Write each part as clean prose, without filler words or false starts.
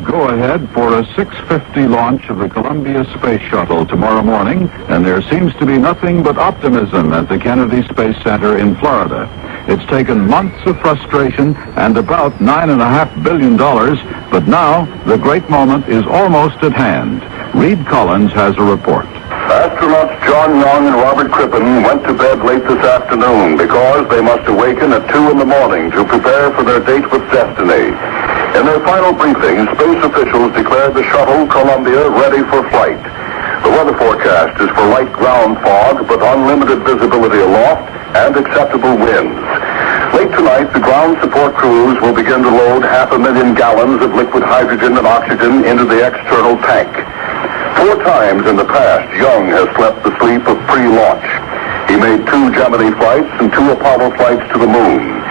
Go-ahead for a 6:50 launch of the Columbia Space Shuttle tomorrow morning, and there seems to be nothing but optimism at the Kennedy Space Center in Florida. It's taken months of frustration and about $9.5 billion, but now the great moment is almost at hand. Reid Collins has a report. Astronauts John Young and Robert Crippen went to bed late this afternoon because they must awaken at 2 in the morning to prepare for their date with destiny. In their final briefing, space officials declared the shuttle Columbia ready for flight. The weather forecast is for light ground fog, but unlimited visibility aloft and acceptable winds. Late tonight, the ground support crews will begin to load 500,000 gallons of liquid hydrogen and oxygen into the external tank. 4 times in the past, Young has slept the sleep of pre-launch. He made 2 Gemini flights and 2 Apollo flights to the moon.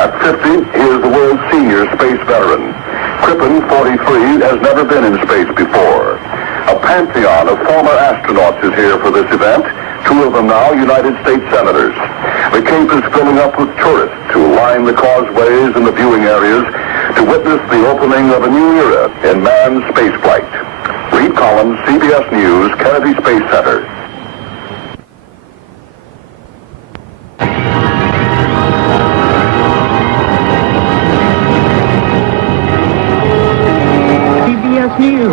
At 50, he is the world's senior space veteran. Crippen, 43, has never been in space before. A pantheon of former astronauts is here for this event, 2 of them now United States senators. The Cape is filling up with tourists who line the causeways and the viewing areas to witness the opening of a new era in manned spaceflight. Reid Collins, CBS News, Kennedy Space Center. CBS News.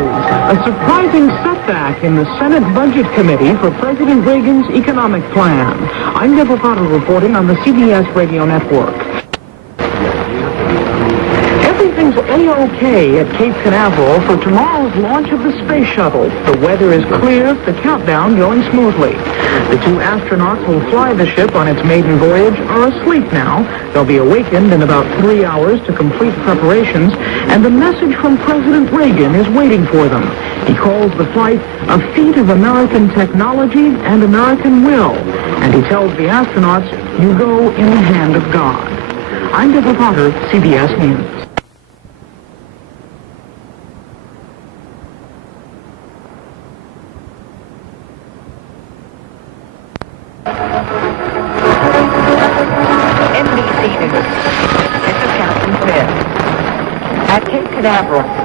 A surprising setback in the Senate Budget Committee for President Reagan's economic plan. I'm Deborah Potter reporting on the CBS Radio Network. Everything's A-OK at Cape Canaveral for tomorrow's launch of the Space Shuttle. The weather is clear, the countdown going smoothly. The 2 astronauts who will fly the ship on its maiden voyage are asleep now. They'll be awakened in about 3 hours to complete preparations, and the message from President Reagan is waiting for them. He calls the flight a feat of American technology and American will, and he tells the astronauts, you go in the hand of God. I'm Deborah Potter, CBS News.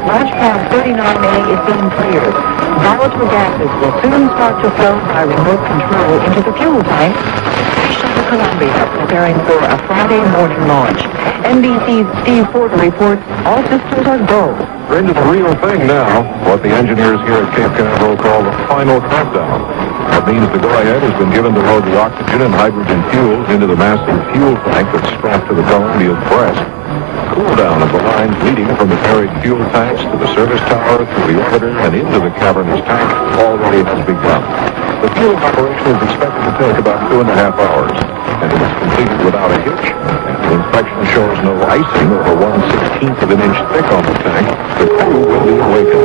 Launch pad 39A is being cleared. Volatile gases will soon start to flow by remote control into the fuel tank. Space Shuttle Columbia preparing for a Friday morning launch. NBC's Steve Porter reports all systems are go. We're into the real thing now, what the engineers here at Cape Canaveral call the final countdown. That means the go-ahead has been given to load the oxygen and hydrogen fuels into the massive fuel tank that's strapped to the Columbia's breast. Cool down of the lines leading from the carried fuel tanks to the service tower, through the orbiter, and into the cavernous tank already has begun. The fueling operation is expected to take about 2.5 hours, and it is completed without a hitch, and the inspection shows no icing over 1/16 of an inch thick on the tank. The crew will be awakened.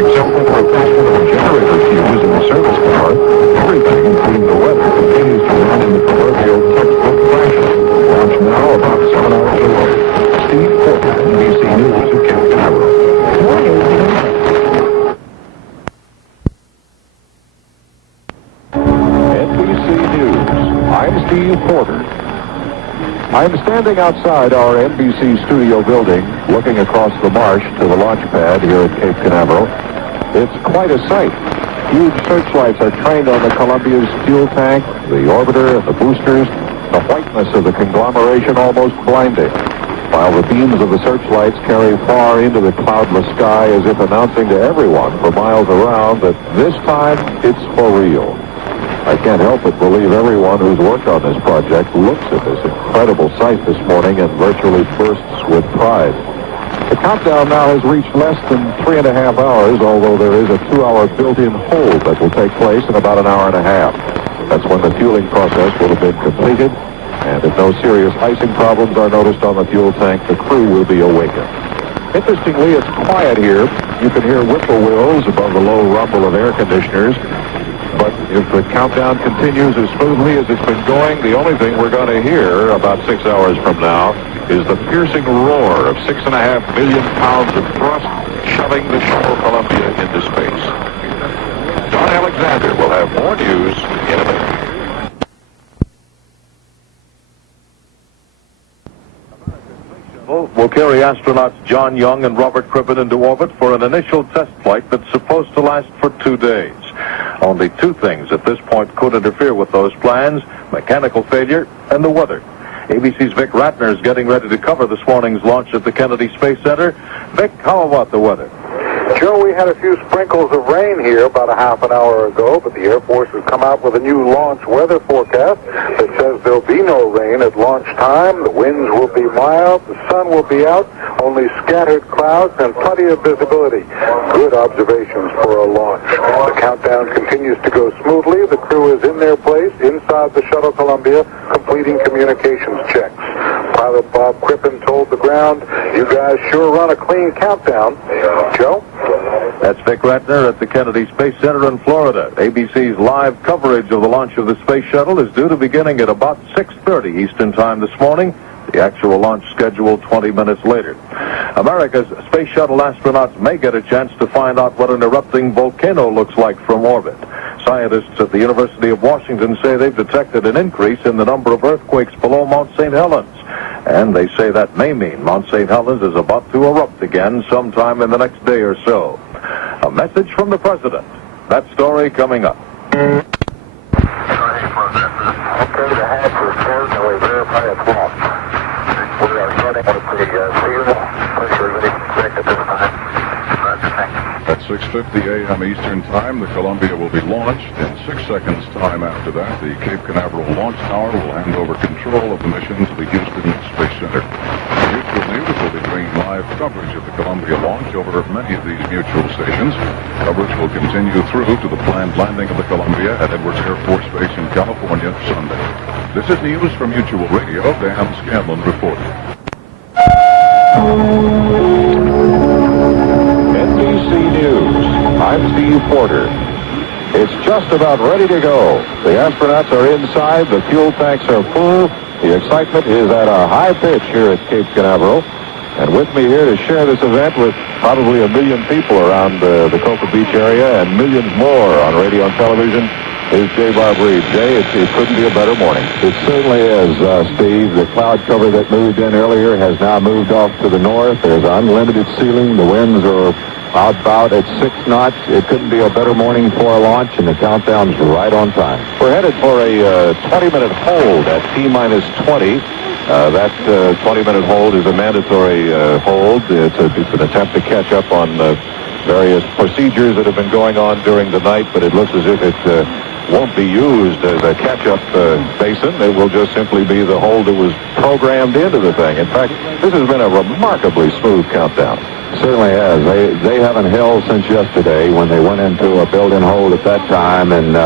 Except for the replacement of a generator fuse in the service tower, everything, including the weather, continues to run in the proverbial textbook fashion. Launch now about 7 hours away. Steve Porter, NBC News at Cape Canaveral. NBC News. I'm Steve Porter. I'm standing outside our NBC studio building, looking across the marsh to the launch pad here at Cape Canaveral. It's quite a sight. Huge searchlights are trained on the Columbia's fuel tank, the orbiter, and the boosters. The whiteness of the conglomeration almost blinding, while the beams of the searchlights carry far into the cloudless sky as if announcing to everyone for miles around that this time it's for real. I can't help but believe everyone who's worked on this project looks at this incredible sight this morning and virtually bursts with pride. The countdown now has reached less than 3.5 hours, although there is a 2-hour built-in hold that will take place in about an hour and a half. That's when the fueling process will have been completed, and if no serious icing problems are noticed on the fuel tank, the crew will be awakened. Interestingly, it's quiet here. You can hear whippoorwills above the low rumble of air conditioners. But if the countdown continues as smoothly as it's been going, the only thing we're going to hear about 6 hours from now is the piercing roar of 6.5 million pounds of thrust shoving the shuttle Columbia into space. John Alexander will have more news in a minute. American Space Shuttle will carry astronauts John Young and Robert Crippen into orbit for an initial test flight that's supposed to last for 2 days. Only 2 things at this point could interfere with those plans: mechanical failure and the weather. ABC's Vic Ratner is getting ready to cover this morning's launch at the Kennedy Space Center. Vic, how about the weather? Joe, we had a few sprinkles of rain here about a half an hour ago, but the Air Force has come out with a new launch weather forecast that says there'll be no rain at launch time. The winds will be mild, the sun will be out, only scattered clouds and plenty of visibility. Good observations for a launch. The countdown continues to go smoothly. The crew is in their place inside the Shuttle Columbia, completing communications checks. Pilot Bob Crippen told the ground, "You guys sure run a clean countdown." Joe? That's Vic Ratner at the Kennedy Space Center in Florida. ABC's live coverage of the launch of the Space Shuttle is due to beginning at about 6:30 Eastern Time this morning. The actual launch scheduled 20 minutes later. America's Space Shuttle astronauts may get a chance to find out what an erupting volcano looks like from orbit. Scientists at the University of Washington say they've detected an increase in the number of earthquakes below Mount St. Helens. And they say that may mean Mount St. Helens is about to erupt again sometime in the next day or so. A message from the president. That story coming up. Okay, the hatch is closed and we verify it's locked. We are starting with the seal. Pressure is correct at this time. At 6:50 a.m. Eastern Time, the Columbia will be launched. In 6 seconds' time after that, the Cape Canaveral Launch Tower will hand over control of the mission to the Houston Space Center. Mutual News will be bringing live coverage of the Columbia launch over many of these Mutual stations. Coverage will continue through to the planned landing of the Columbia at Edwards Air Force Base in California Sunday. This is news from Mutual Radio. Dan Scanlon reporting. NBC News. I'm Steve Porter. It's just about ready to go. The astronauts are inside. The fuel tanks are full. The excitement is at a high pitch here at Cape Canaveral. And with me here to share this event with probably 1 million people around the Cocoa Beach area and millions more on radio and television is J. Bob Reid. Jay, it couldn't be a better morning. It certainly is, Steve. The cloud cover that moved in earlier has now moved off to the north. There's unlimited ceiling. The winds are about at 6 knots. It couldn't be a better morning for a launch, and the countdown's right on time. We're headed for a 20-minute hold at T-minus 20. That 20-minute hold is a mandatory hold. It's an attempt to catch up on various procedures that have been going on during the night, but it looks as if it won't be used as a catch-up basin. It will just simply be the hold that was programmed into the thing. In fact, this has been a remarkably smooth countdown. Certainly has. They haven't held since yesterday when they went into a built-in hold at that time, and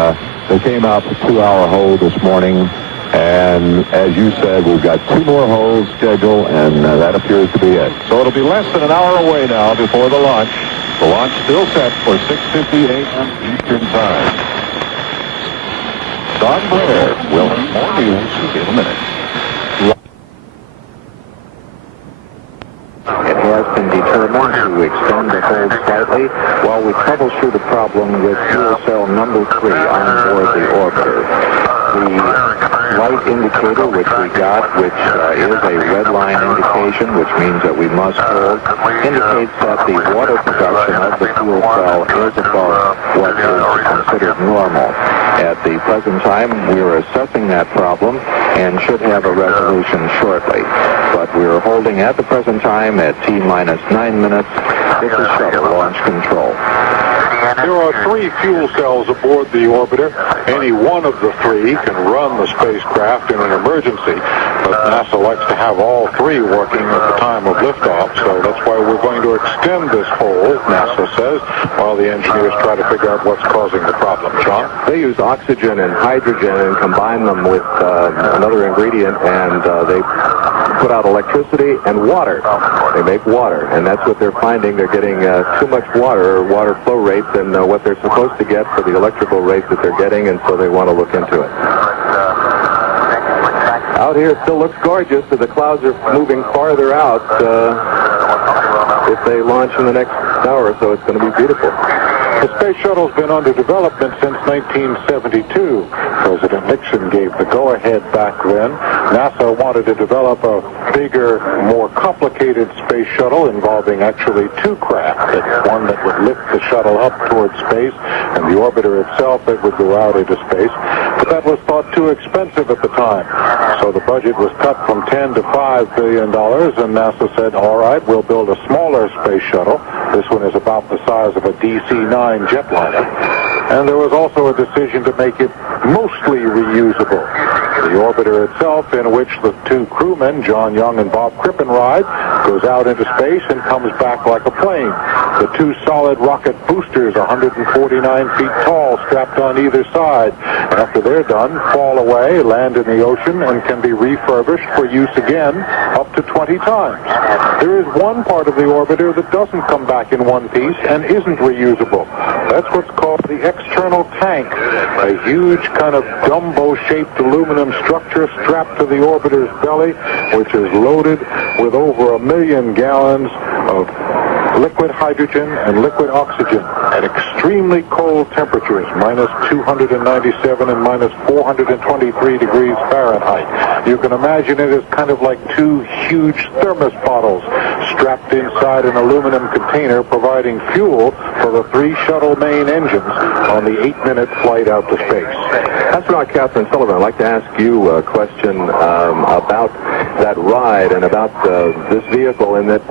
they came out for 2-hour hold this morning. And as you said, we've got 2 more holds scheduled, and that appears to be it. So it'll be less than an hour away now before the launch. The launch still set for 6:50 a.m. Eastern Time. Don Blair will have more news in a minute. It has been determined to extend the hold slightly while we troubleshoot a problem with fuel cell number 3 on board the orbiter. The light indicator which we got, which is a red line indication, which means that we must hold, indicates that the water production of the fuel cell is above what is considered normal. At the present time, we are assessing that problem and should have a resolution shortly. But we are holding at the present time at T-minus 9 minutes. This is shuttle launch control. There are 3 fuel cells aboard the orbiter. Any one of the 3 can run the spacecraft in an emergency, but NASA likes to have all 3 working at the time of liftoff, so that's why we're going to extend this hold, NASA says, while the engineers try to figure out what's causing the problem. John? They use oxygen and hydrogen and combine them with another ingredient, and they put out electricity and water. They make water, and that's what they're finding. They're getting too much water flow rate than what they're supposed to get for the electrical rate that they're getting, and so they want to look into it. Out here it still looks gorgeous, so the clouds are moving farther out. If they launch in the next hour or so, it's going to be beautiful. The Space Shuttle's been under development since 1972. President Nixon gave the go-ahead back then. NASA wanted to develop a bigger, more complicated space shuttle involving actually two craft. One that would lift the shuttle up towards space, and the orbiter itself that would go out into space. But that was thought too expensive at the time. So the budget was cut from $10 to $5 billion, and NASA said, all right, we'll build a smaller space shuttle. This one is about the size of a DC-9 jetliner. And there was also a decision to make it mostly reusable. The orbiter itself, in which the two crewmen, John Young and Bob Crippen, ride, goes out into space and comes back like a plane. The two solid rocket boosters, 149 feet tall, strapped on either side. After they're done, fall away, land in the ocean, and can be refurbished for use again up to 20 times. There is one part of the orbiter that doesn't come back in one piece and isn't reusable. That's what's called the external tank, a huge kind of Dumbo-shaped aluminum structure strapped to the orbiter's belly, which is loaded with over 1 million gallons of liquid hydrogen and liquid oxygen at extremely cold temperatures, minus 297 and minus 423 degrees Fahrenheit. You can imagine it as kind of like two huge thermos bottles strapped inside an aluminum container, providing fuel for the 3 shuttle main engines on the 8-minute flight out to space. Astronaut Captain Sullivan, I'd like to ask you a question about that ride and about this vehicle, and that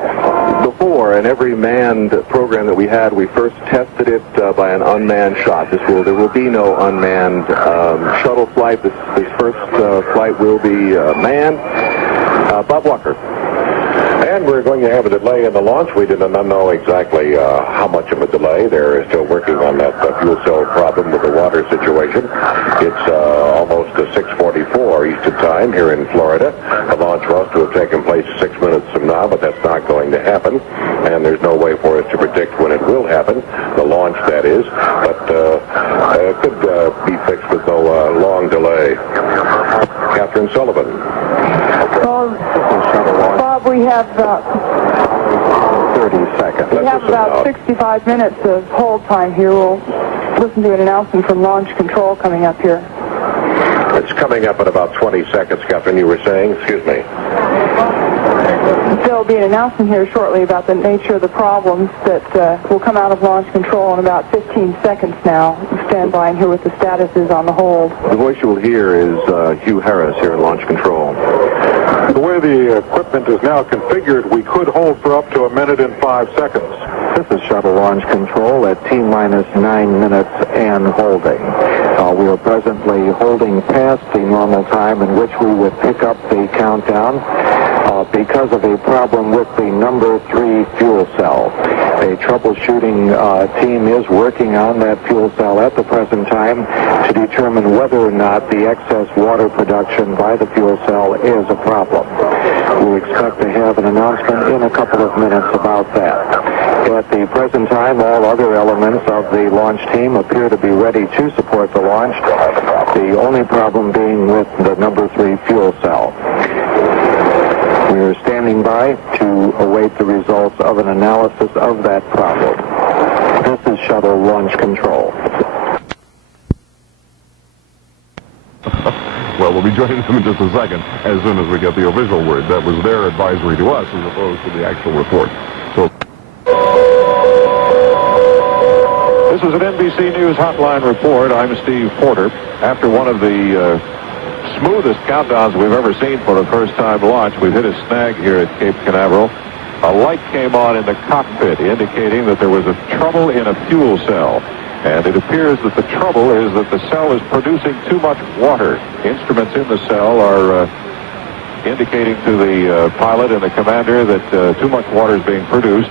before, in every manned program that we had, we first tested it by an unmanned shot. There will be no unmanned shuttle flight. This first flight will be manned. Bob Walker. And we're going to have a delay in the launch. We did not know exactly how much of a delay. They're still working on that fuel cell problem with the water situation. It's almost 6:44 Eastern Time here in Florida. The launch was to have taken place 6 minutes from now, but that's not going to happen. And there's no way for us to predict when it will happen, the launch, that is. But it could be fixed with no long delay. Captain Sullivan. Bob, we have about 30 seconds. we have about 65 minutes of hold time here. We'll listen to an announcement from Launch Control coming up here. It's coming up in about 20 seconds, Captain, you were saying? Excuse me. There'll be an announcement here shortly about the nature of the problems that will come out of Launch Control in about 15 seconds now. Stand by and hear what the status is on the hold. The voice you will hear is Hugh Harris here in Launch Control. The way the equipment is now configured, we could hold for up to 1 minute and 5 seconds. This is Shuttle Launch Control at T-minus 9 minutes and holding. We are presently holding past the normal time in which we would pick up the countdown because of a problem with the number 3 fuel cell. A troubleshooting team is working on that fuel cell at the present time to determine whether or not the excess water production by the fuel cell is a problem. We expect to have an announcement in a couple of minutes about that. At the present time, all other elements of the launch team appear to be ready to support the launch, the only problem being with the number 3 fuel cell. We are standing by to await the results of an analysis of that problem. This is Shuttle Launch Control. Well, we'll be joining them in just a second as soon as we get the official word. That was their advisory to us as opposed to the actual report. So. This is an NBC News Hotline report. I'm Steve Porter. After one of the smoothest countdowns we've ever seen for a first-time launch, we've hit a snag here at Cape Canaveral. A light came on in the cockpit indicating that there was a trouble in a fuel cell. And it appears that the trouble is that the cell is producing too much water. Instruments in the cell are indicating to the pilot and the commander that too much water is being produced.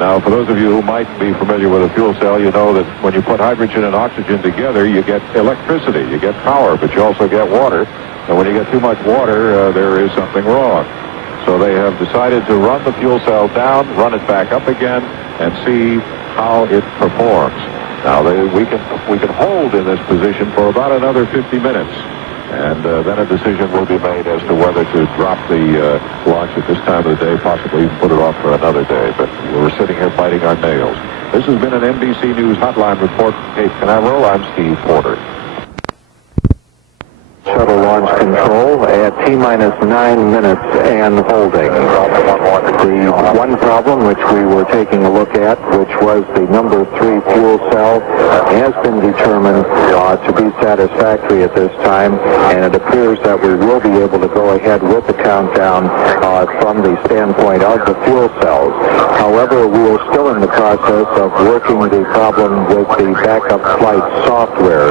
Now, for those of you who might be familiar with a fuel cell, you know that when you put hydrogen and oxygen together, you get electricity, you get power, but you also get water. And when you get too much water, there is something wrong. So they have decided to run the fuel cell down, run it back up again, and see how it performs. Now, we can hold in this position for about another 50 minutes. And then a decision will be made as to whether to drop the launch at this time of the day, possibly even put it off for another day. But we're sitting here biting our nails. This has been an NBC News Hotline report from Cape Canaveral. I'm Steve Porter. Shuttle launch control at T-minus 9 minutes and holding. The one problem which we were taking a look at, which was the number 3 fuel cell, has been determined to be satisfactory at this time, and it appears that we will be able to go ahead with the countdown from the standpoint of the fuel cells. However, we are still in the process of working the problem with the backup flight software.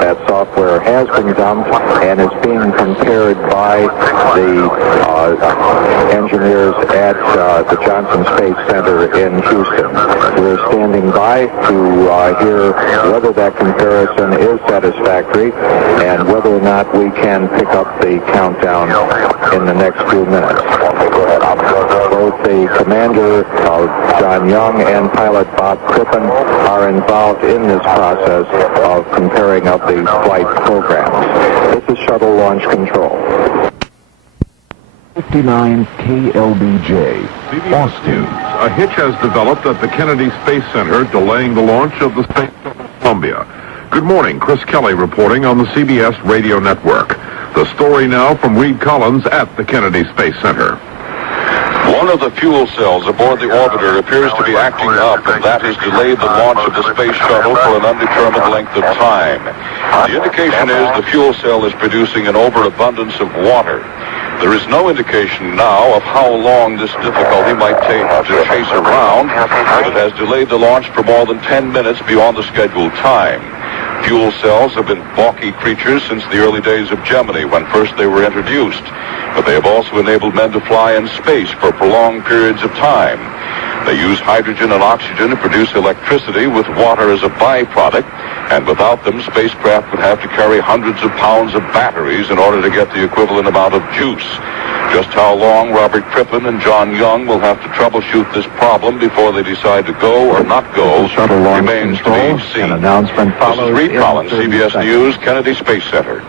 That software has been dumped and is being compared by the engineers at the Johnson Space Center in Houston. We're standing by to hear whether that comparison is satisfactory and whether or not we can pick up the countdown in the next few minutes. Both the commander, John Young, and pilot Bob Crippen are involved in this process of comparing of the flight programs. This is Shuttle Launch Control. 59 KLBJ, Austin. A hitch has developed at the Kennedy Space Center, delaying the launch of the Space Shuttle Columbia. Good morning, Chris Kelly reporting on the CBS radio network. The story now from Reid Collins at the Kennedy Space Center. One of the fuel cells aboard the orbiter appears to be acting up, and that has delayed the launch of the Space Shuttle for an undetermined length of time. The indication is the fuel cell is producing an overabundance of water. There is no indication now of how long this difficulty might take to chase around, but it has delayed the launch for more than 10 minutes beyond the scheduled time. Fuel cells have been balky creatures since the early days of Gemini, when first they were introduced, but they have also enabled men to fly in space for prolonged periods of time. They use hydrogen and oxygen to produce electricity with water as a byproduct, and without them, spacecraft would have to carry hundreds of pounds of batteries in order to get the equivalent amount of juice. Just how long Robert Crippen and John Young will have to troubleshoot this problem before they decide to go or not go remains to be seen. An announcement follows. This is Reid Collins, CBS News, Kennedy Space Center.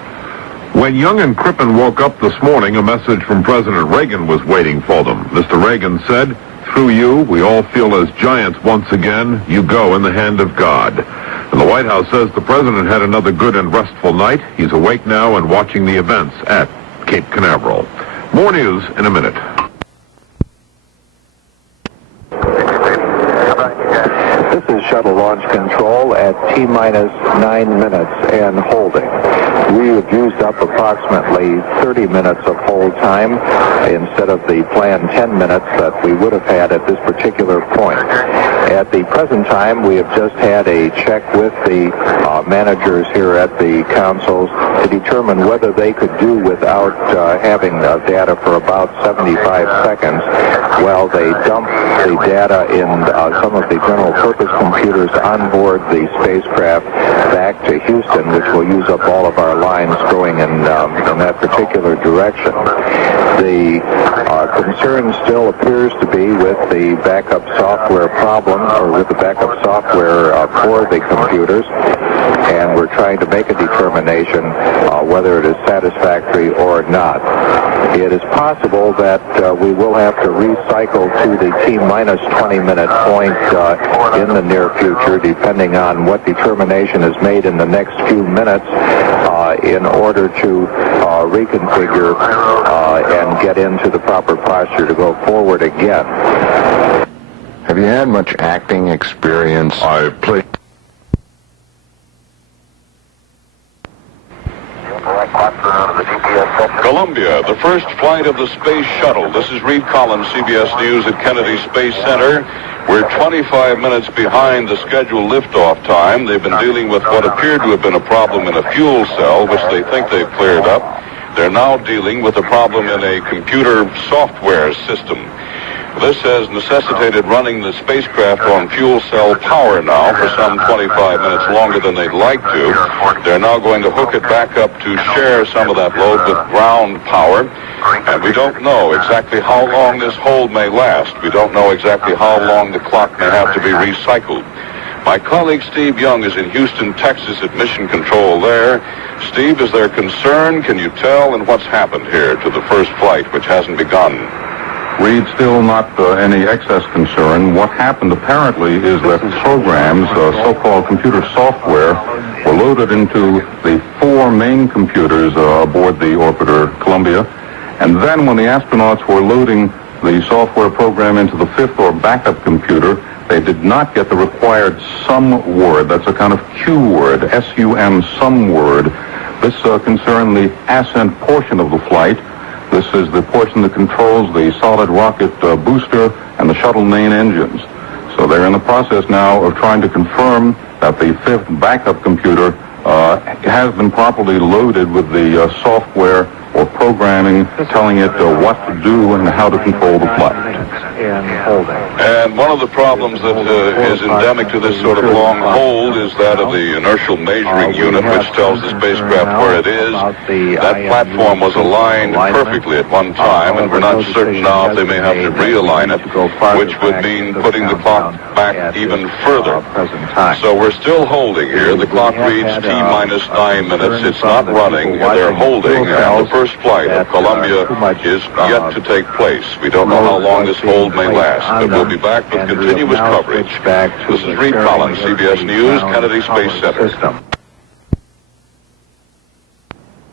When Young and Crippen woke up this morning, a message from President Reagan was waiting for them. Mr. Reagan said, "Through you, we all feel as giants once again. You go in the hand of God." And the White House says the president had another good and restful night. He's awake now and watching the events at Cape Canaveral. More news in a minute. This is Shuttle Launch Control at T-minus 9 minutes and holding. We have used up approximately 30 minutes of hold time instead of the planned 10 minutes that we would have had at this particular point. At the present time, we have just had a check with the managers here at the consoles to determine whether they could do without having data for about 75 seconds. Well, they dumped the data in some of the general purpose computers on board the spacecraft back to Houston, which will use up all of our lines going in that particular direction. The concern still appears to be with the backup software problem, or with the backup software for the computers, and we're trying to make a determination whether it is satisfactory or not. It is possible that we will have to recycle to the T-minus 20-minute point in the near future, depending on what determination is made in the next few minutes in order to reconfigure and get into the proper posture to go forward again. Have you had much acting experience? I played. Columbia, the first flight of the Space Shuttle. This is Reid Collins, CBS News at Kennedy Space Center. We're 25 minutes behind the scheduled liftoff time. They've been dealing with what appeared to have been a problem in a fuel cell, which they think they've cleared up. They're now dealing with a problem in a computer software system. This has necessitated running the spacecraft on fuel cell power now for some 25 minutes longer than they'd like to. They're now going to hook it back up to share some of that load with ground power. And we don't know exactly how long this hold may last. We don't know exactly how long the clock may have to be recycled. My colleague Steve Young is in Houston, Texas at Mission Control there. Steve, is there concern? Can you tell? And what's happened here to the first flight, which hasn't begun? Reid, still not any excess concern. What happened apparently is that programs, so-called computer software, were loaded into the 4 main computers aboard the orbiter Columbia. And then when the astronauts were loading the software program into the 5th or backup computer, they did not get the required sum word. That's a kind of Q word, S-U-M, sum word. This concerned the ascent portion of the flight. This is the portion that controls the solid rocket booster and the shuttle main engines. So they're in the process now of trying to confirm that the 5th backup computer has been properly loaded with the software or programming telling it what to do and how to control the flight. And one of the problems that is endemic to this sort of long hold is that of the inertial measuring unit, which tells the spacecraft where it is. That platform was aligned perfectly at one time, and we're not certain now if they may have to realign it, which would mean putting the clock back even further. So we're still holding here. The clock reads T-minus 9 minutes. It's not running. They're holding, and the first flight of Columbia is yet to take place. We don't know how long this hold may last, but we'll be back with continuous coverage. This is Reid Collins, CBS News, Kennedy Space Center.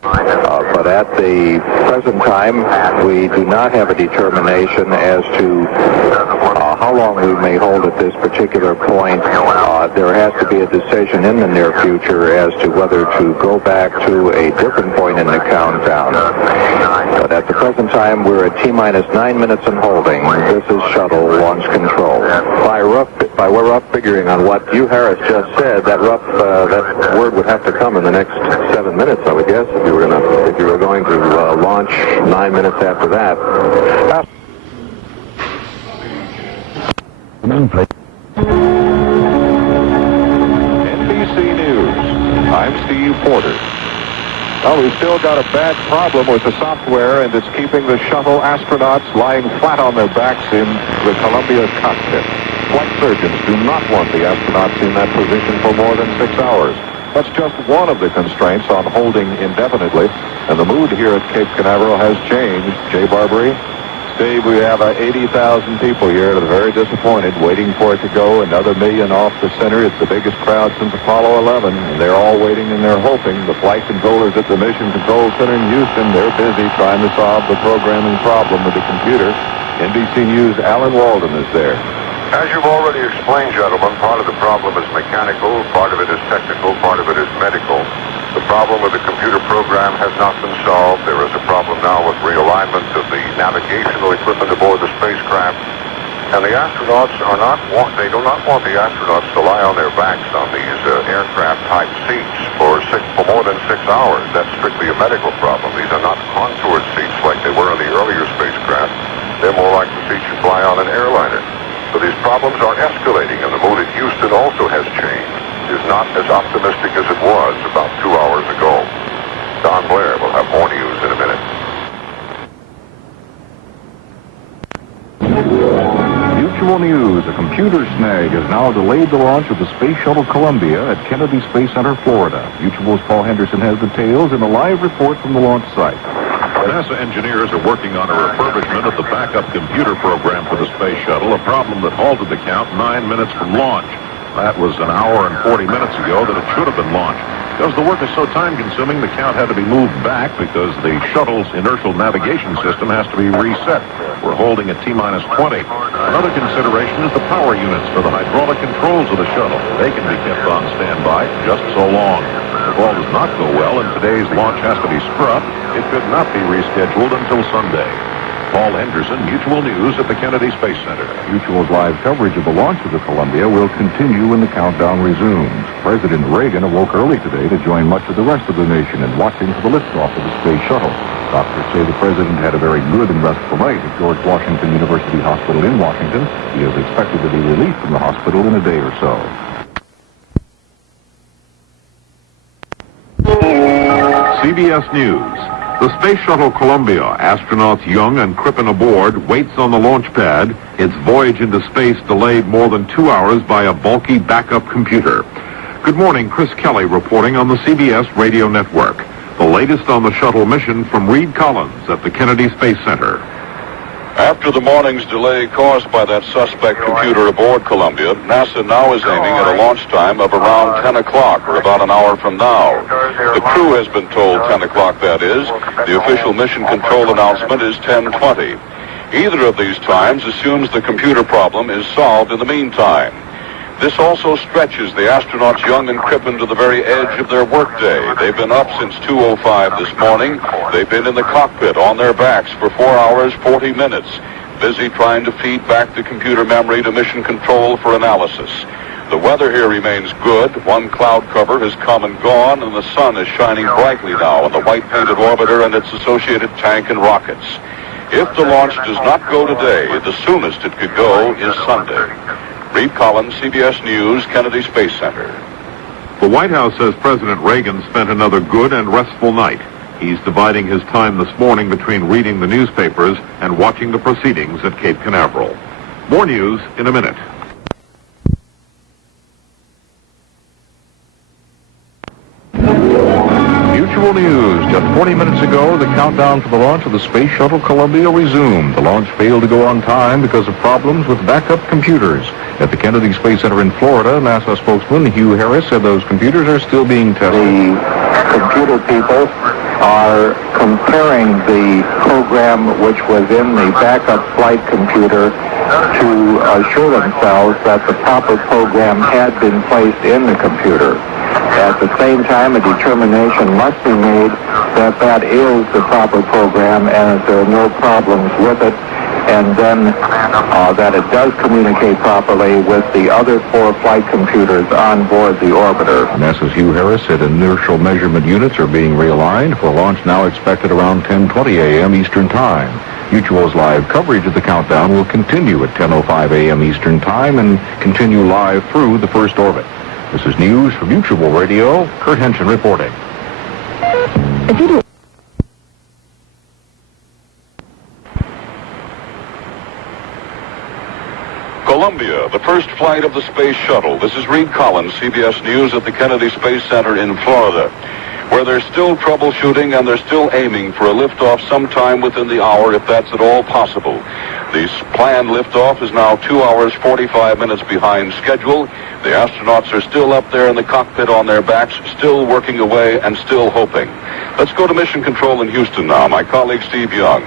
But at the present time, we do not have a determination as to how long we may hold at this particular point. There has to be a decision in the near future as to whether to go back to a different point in the countdown. But at the present time, we're at T-minus 9 minutes and holding. This is shuttle launch control. By rough figuring on what you, Harris, just said, that word would have to come in the next 7 minutes, I would guess, if you were going to launch 9 minutes after that. NBC News. I'm Steve Porter. Well, we've still got a bad problem with the software, and it's keeping the shuttle astronauts lying flat on their backs in the Columbia cockpit. Flight surgeons do not want the astronauts in that position for more than 6 hours. That's just one of the constraints on holding indefinitely, and the mood here at Cape Canaveral has changed. Jay Barbary? Steve, we have 80,000 people here that are very disappointed, waiting for it to go. Another million off the center. It's the biggest crowd since Apollo 11, and they're all waiting and they're hoping. The flight controllers at the Mission Control Center in Houston, they're busy trying to solve the programming problem with the computer. NBC News' Alan Walden is there. As you've already explained, gentlemen, part of the problem is mechanical, part of it is technical, part of it is medical. The problem with the computer program has not been solved. There is a problem now with realignment of the navigational equipment aboard the spacecraft. And the astronauts they do not want the astronauts to lie on their backs on these aircraft-type seats for more than 6 hours. That's strictly a medical problem. These are not contoured seats like they were in the earlier spacecraft. They're more like the seats you fly on an airliner. So these problems are escalating, and the mood in Houston also has changed. It is not as optimistic as it was about 2 hours ago. Don Blair will have more news in a minute. Mutual News. A computer snag has now delayed the launch of the Space Shuttle Columbia at Kennedy Space Center, Florida. Mutual's Paul Henderson has details in a live report from the launch site. NASA engineers are working on a refurbishment of the backup computer program for the Space Shuttle, a problem that halted the count 9 minutes from launch. That was an hour and 40 minutes ago that it should have been launched. Because the work is so time-consuming, the count had to be moved back because the shuttle's inertial navigation system has to be reset. We're holding at T-minus 20. Another consideration is the power units for the hydraulic controls of the shuttle. They can be kept on standby just so long. If all does not go well and today's launch has to be scrubbed, it could not be rescheduled until Sunday. Paul Henderson, Mutual News at the Kennedy Space Center. Mutual's live coverage of the launch of the Columbia will continue when the countdown resumes. President Reagan awoke early today to join much of the rest of the nation in watching for the liftoff of the Space Shuttle. Doctors say the president had a very good and restful night at George Washington University Hospital in Washington. He is expected to be released from the hospital in a day or so. CBS News. The Space Shuttle Columbia, astronauts Young and Crippen aboard, waits on the launch pad, its voyage into space delayed more than 2 hours by a bulky backup computer. Good morning, Chris Kelly reporting on the CBS Radio Network. The latest on the shuttle mission from Reid Collins at the Kennedy Space Center. After the morning's delay caused by that suspect computer aboard Columbia, NASA now is aiming at a launch time of around 10 o'clock, or about an hour from now. The crew has been told 10 o'clock, that is. The official mission control announcement is 10:20. Either of these times assumes the computer problem is solved in the meantime. This also stretches the astronauts Young and Crippen to the very edge of their workday. They've been up since 2:05 this morning. They've been in the cockpit on their backs for 4 hours, 40 minutes, busy trying to feed back the computer memory to mission control for analysis. The weather here remains good. One cloud cover has come and gone, and the sun is shining brightly now on the white-painted orbiter and its associated tank and rockets. If the launch does not go today, the soonest it could go is Sunday. Reid Collins, CBS News, Kennedy Space Center. The White House says President Reagan spent another good and restful night. He's dividing his time this morning between reading the newspapers and watching the proceedings at Cape Canaveral. More news in a minute. Mutual News. Just 40 minutes ago, the countdown for the launch of the Space Shuttle Columbia resumed. The launch failed to go on time because of problems with backup computers. At the Kennedy Space Center in Florida, NASA spokesman Hugh Harris said those computers are still being tested. The computer people are comparing the program which was in the backup flight computer to assure themselves that the proper program had been placed in the computer. At the same time, a determination must be made that that is the proper program and that there are no problems with it, and then that it does communicate properly with the other 4 flight computers on board the orbiter. NASA's Hugh Harris said inertial measurement units are being realigned for a launch now expected around 10:20 a.m. Eastern Time. Mutual's live coverage of the countdown will continue at 10:05 a.m. Eastern Time and continue live through the first orbit. This is news from Mutual Radio. Kurt Henson reporting. Columbia, the first flight of the Space Shuttle. This is Reid Collins, CBS News at the Kennedy Space Center in Florida, where they're still troubleshooting and they're still aiming for a liftoff sometime within the hour, if that's at all possible. The planned liftoff is now 2 hours, 45 minutes behind schedule. The astronauts are still up there in the cockpit on their backs, still working away and still hoping. Let's go to Mission Control in Houston now. My colleague Steve Young.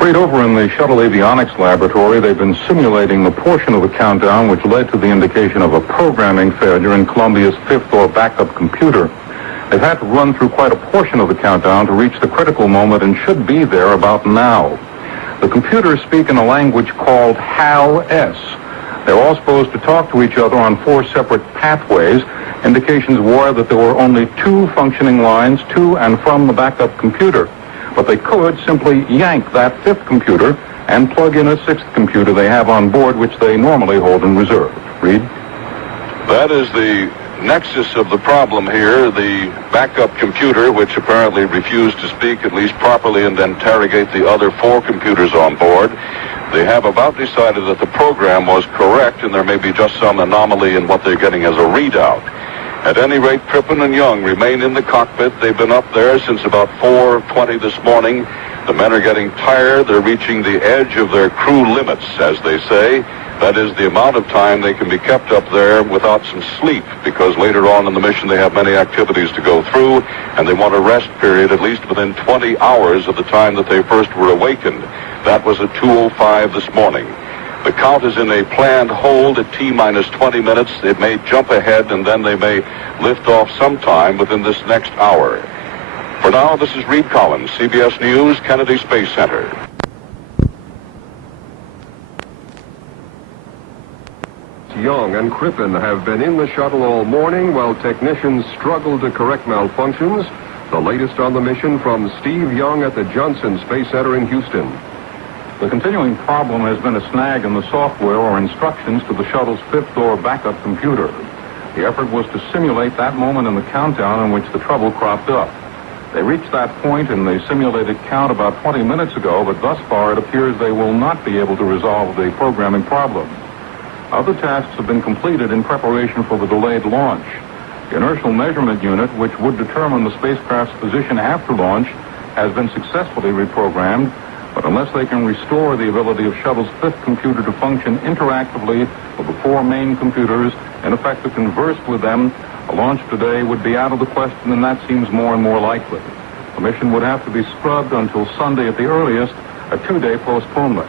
Right over in the Shuttle Avionics Laboratory, they've been simulating the portion of the countdown which led to the indication of a programming failure in Columbia's 5th or backup computer. They've had to run through quite a portion of the countdown to reach the critical moment and should be there about now. The computers speak in a language called HAL-S. They're all supposed to talk to each other on 4 separate pathways. Indications were that there were only 2 functioning lines to and from the backup computer. But they could simply yank that 5th computer and plug in a 6th computer they have on board, which they normally hold in reserve. Reid? That is the nexus of the problem here, the backup computer, which apparently refused to speak at least properly and interrogate the other 4 computers on board. They have about decided that the program was correct and there may be just some anomaly in what they're getting as a readout. At any rate, Crippen and Young remain in the cockpit. They've been up there since about 4:20 this morning. The men are getting tired. They're reaching the edge of their crew limits, as they say. That is the amount of time they can be kept up there without some sleep, because later on in the mission they have many activities to go through, and they want a rest period at least within 20 hours of the time that they first were awakened. That was at 2:05 this morning. The count is in a planned hold at T-minus 20 minutes. It may jump ahead, and then they may lift off sometime within this next hour. For now, this is Reid Collins, CBS News, Kennedy Space Center. Young and Crippen have been in the shuttle all morning while technicians struggle to correct malfunctions. The latest on the mission from Steve Young at the Johnson Space Center in Houston. The continuing problem has been a snag in the software or instructions to the shuttle's 5th or backup computer. The effort was to simulate that moment in the countdown in which the trouble cropped up. They reached that point in the simulated count about 20 minutes ago, but thus far it appears they will not be able to resolve the programming problem. Other tasks have been completed in preparation for the delayed launch. The inertial measurement unit, which would determine the spacecraft's position after launch, has been successfully reprogrammed, but unless they can restore the ability of Shuttle's fifth computer to function interactively with the four main computers, in effect to converse with them, a launch today would be out of the question, and that seems more and more likely. The mission would have to be scrubbed until Sunday at the earliest, a 2-day postponement.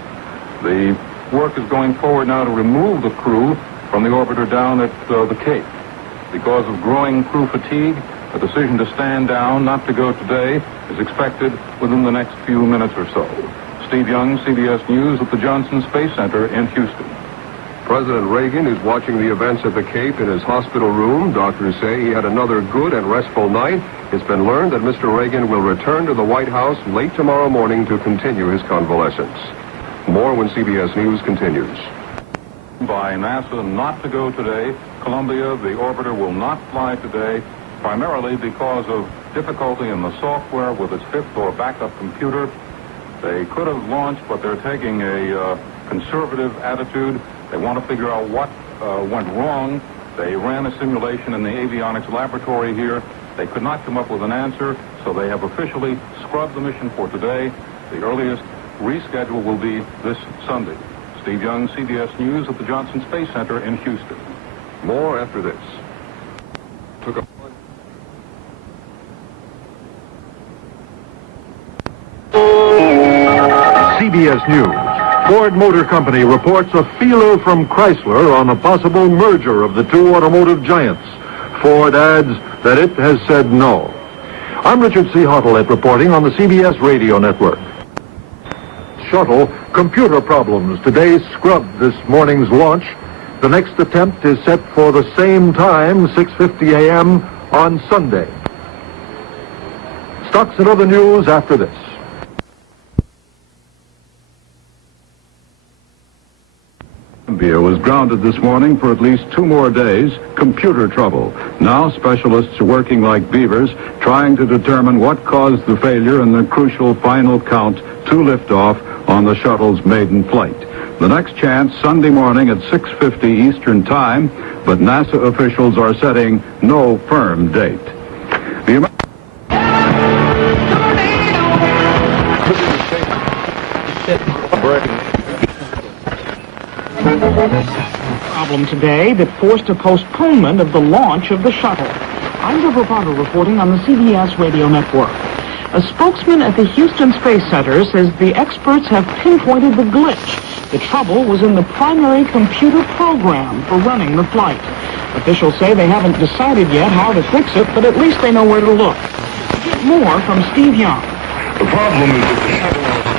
The work is going forward now to remove the crew from the orbiter down at the Cape. Because of growing crew fatigue, a decision to stand down, not to go today, is expected within the next few minutes or so. Steve Young, CBS News at the Johnson Space Center in Houston. President Reagan is watching the events at the Cape in his hospital room. Doctors say he had another good and restful night. It's been learned that Mr. Reagan will return to the White House late tomorrow morning to continue his convalescence. More when CBS News continues. By NASA not to go today, Columbia, the orbiter, will not fly today, primarily because of difficulty in the software with its fifth or backup computer. They could have launched, but they're taking a conservative attitude. They want to figure out what went wrong. They ran a simulation in the avionics laboratory here. They could not come up with an answer, so they have officially scrubbed the mission for today. The earliest reschedule will be this Sunday. Steve Young, CBS News at the Johnson Space Center in Houston. More after this. CBS News. Ford Motor Company reports a feeler from Chrysler on a possible merger of the two automotive giants. Ford adds that it has said no. I'm Richard C. Hottelet reporting on the CBS Radio Network. Shuttle, computer problems today scrubbed this morning's launch. The next attempt is set for the same time, 6:50 a.m. on Sunday. Stocks and other news after this. Columbia was grounded this morning for at least 2 more days, computer trouble. Now specialists are working like beavers, trying to determine what caused the failure in the crucial final count to liftoff on the shuttle's maiden flight. The next chance, Sunday morning at 6:50 Eastern Time, but NASA officials are setting no firm date. Problem today that forced a postponement of the launch of the shuttle. I'm Vic Ratner reporting on the CBS Radio Network. A spokesman at the Houston Space Center says the experts have pinpointed the glitch. The trouble was in the primary computer program for running the flight. Officials say they haven't decided yet how to fix it, but at least they know where to look. Get more from Steve Young. The problem is that the shuttle has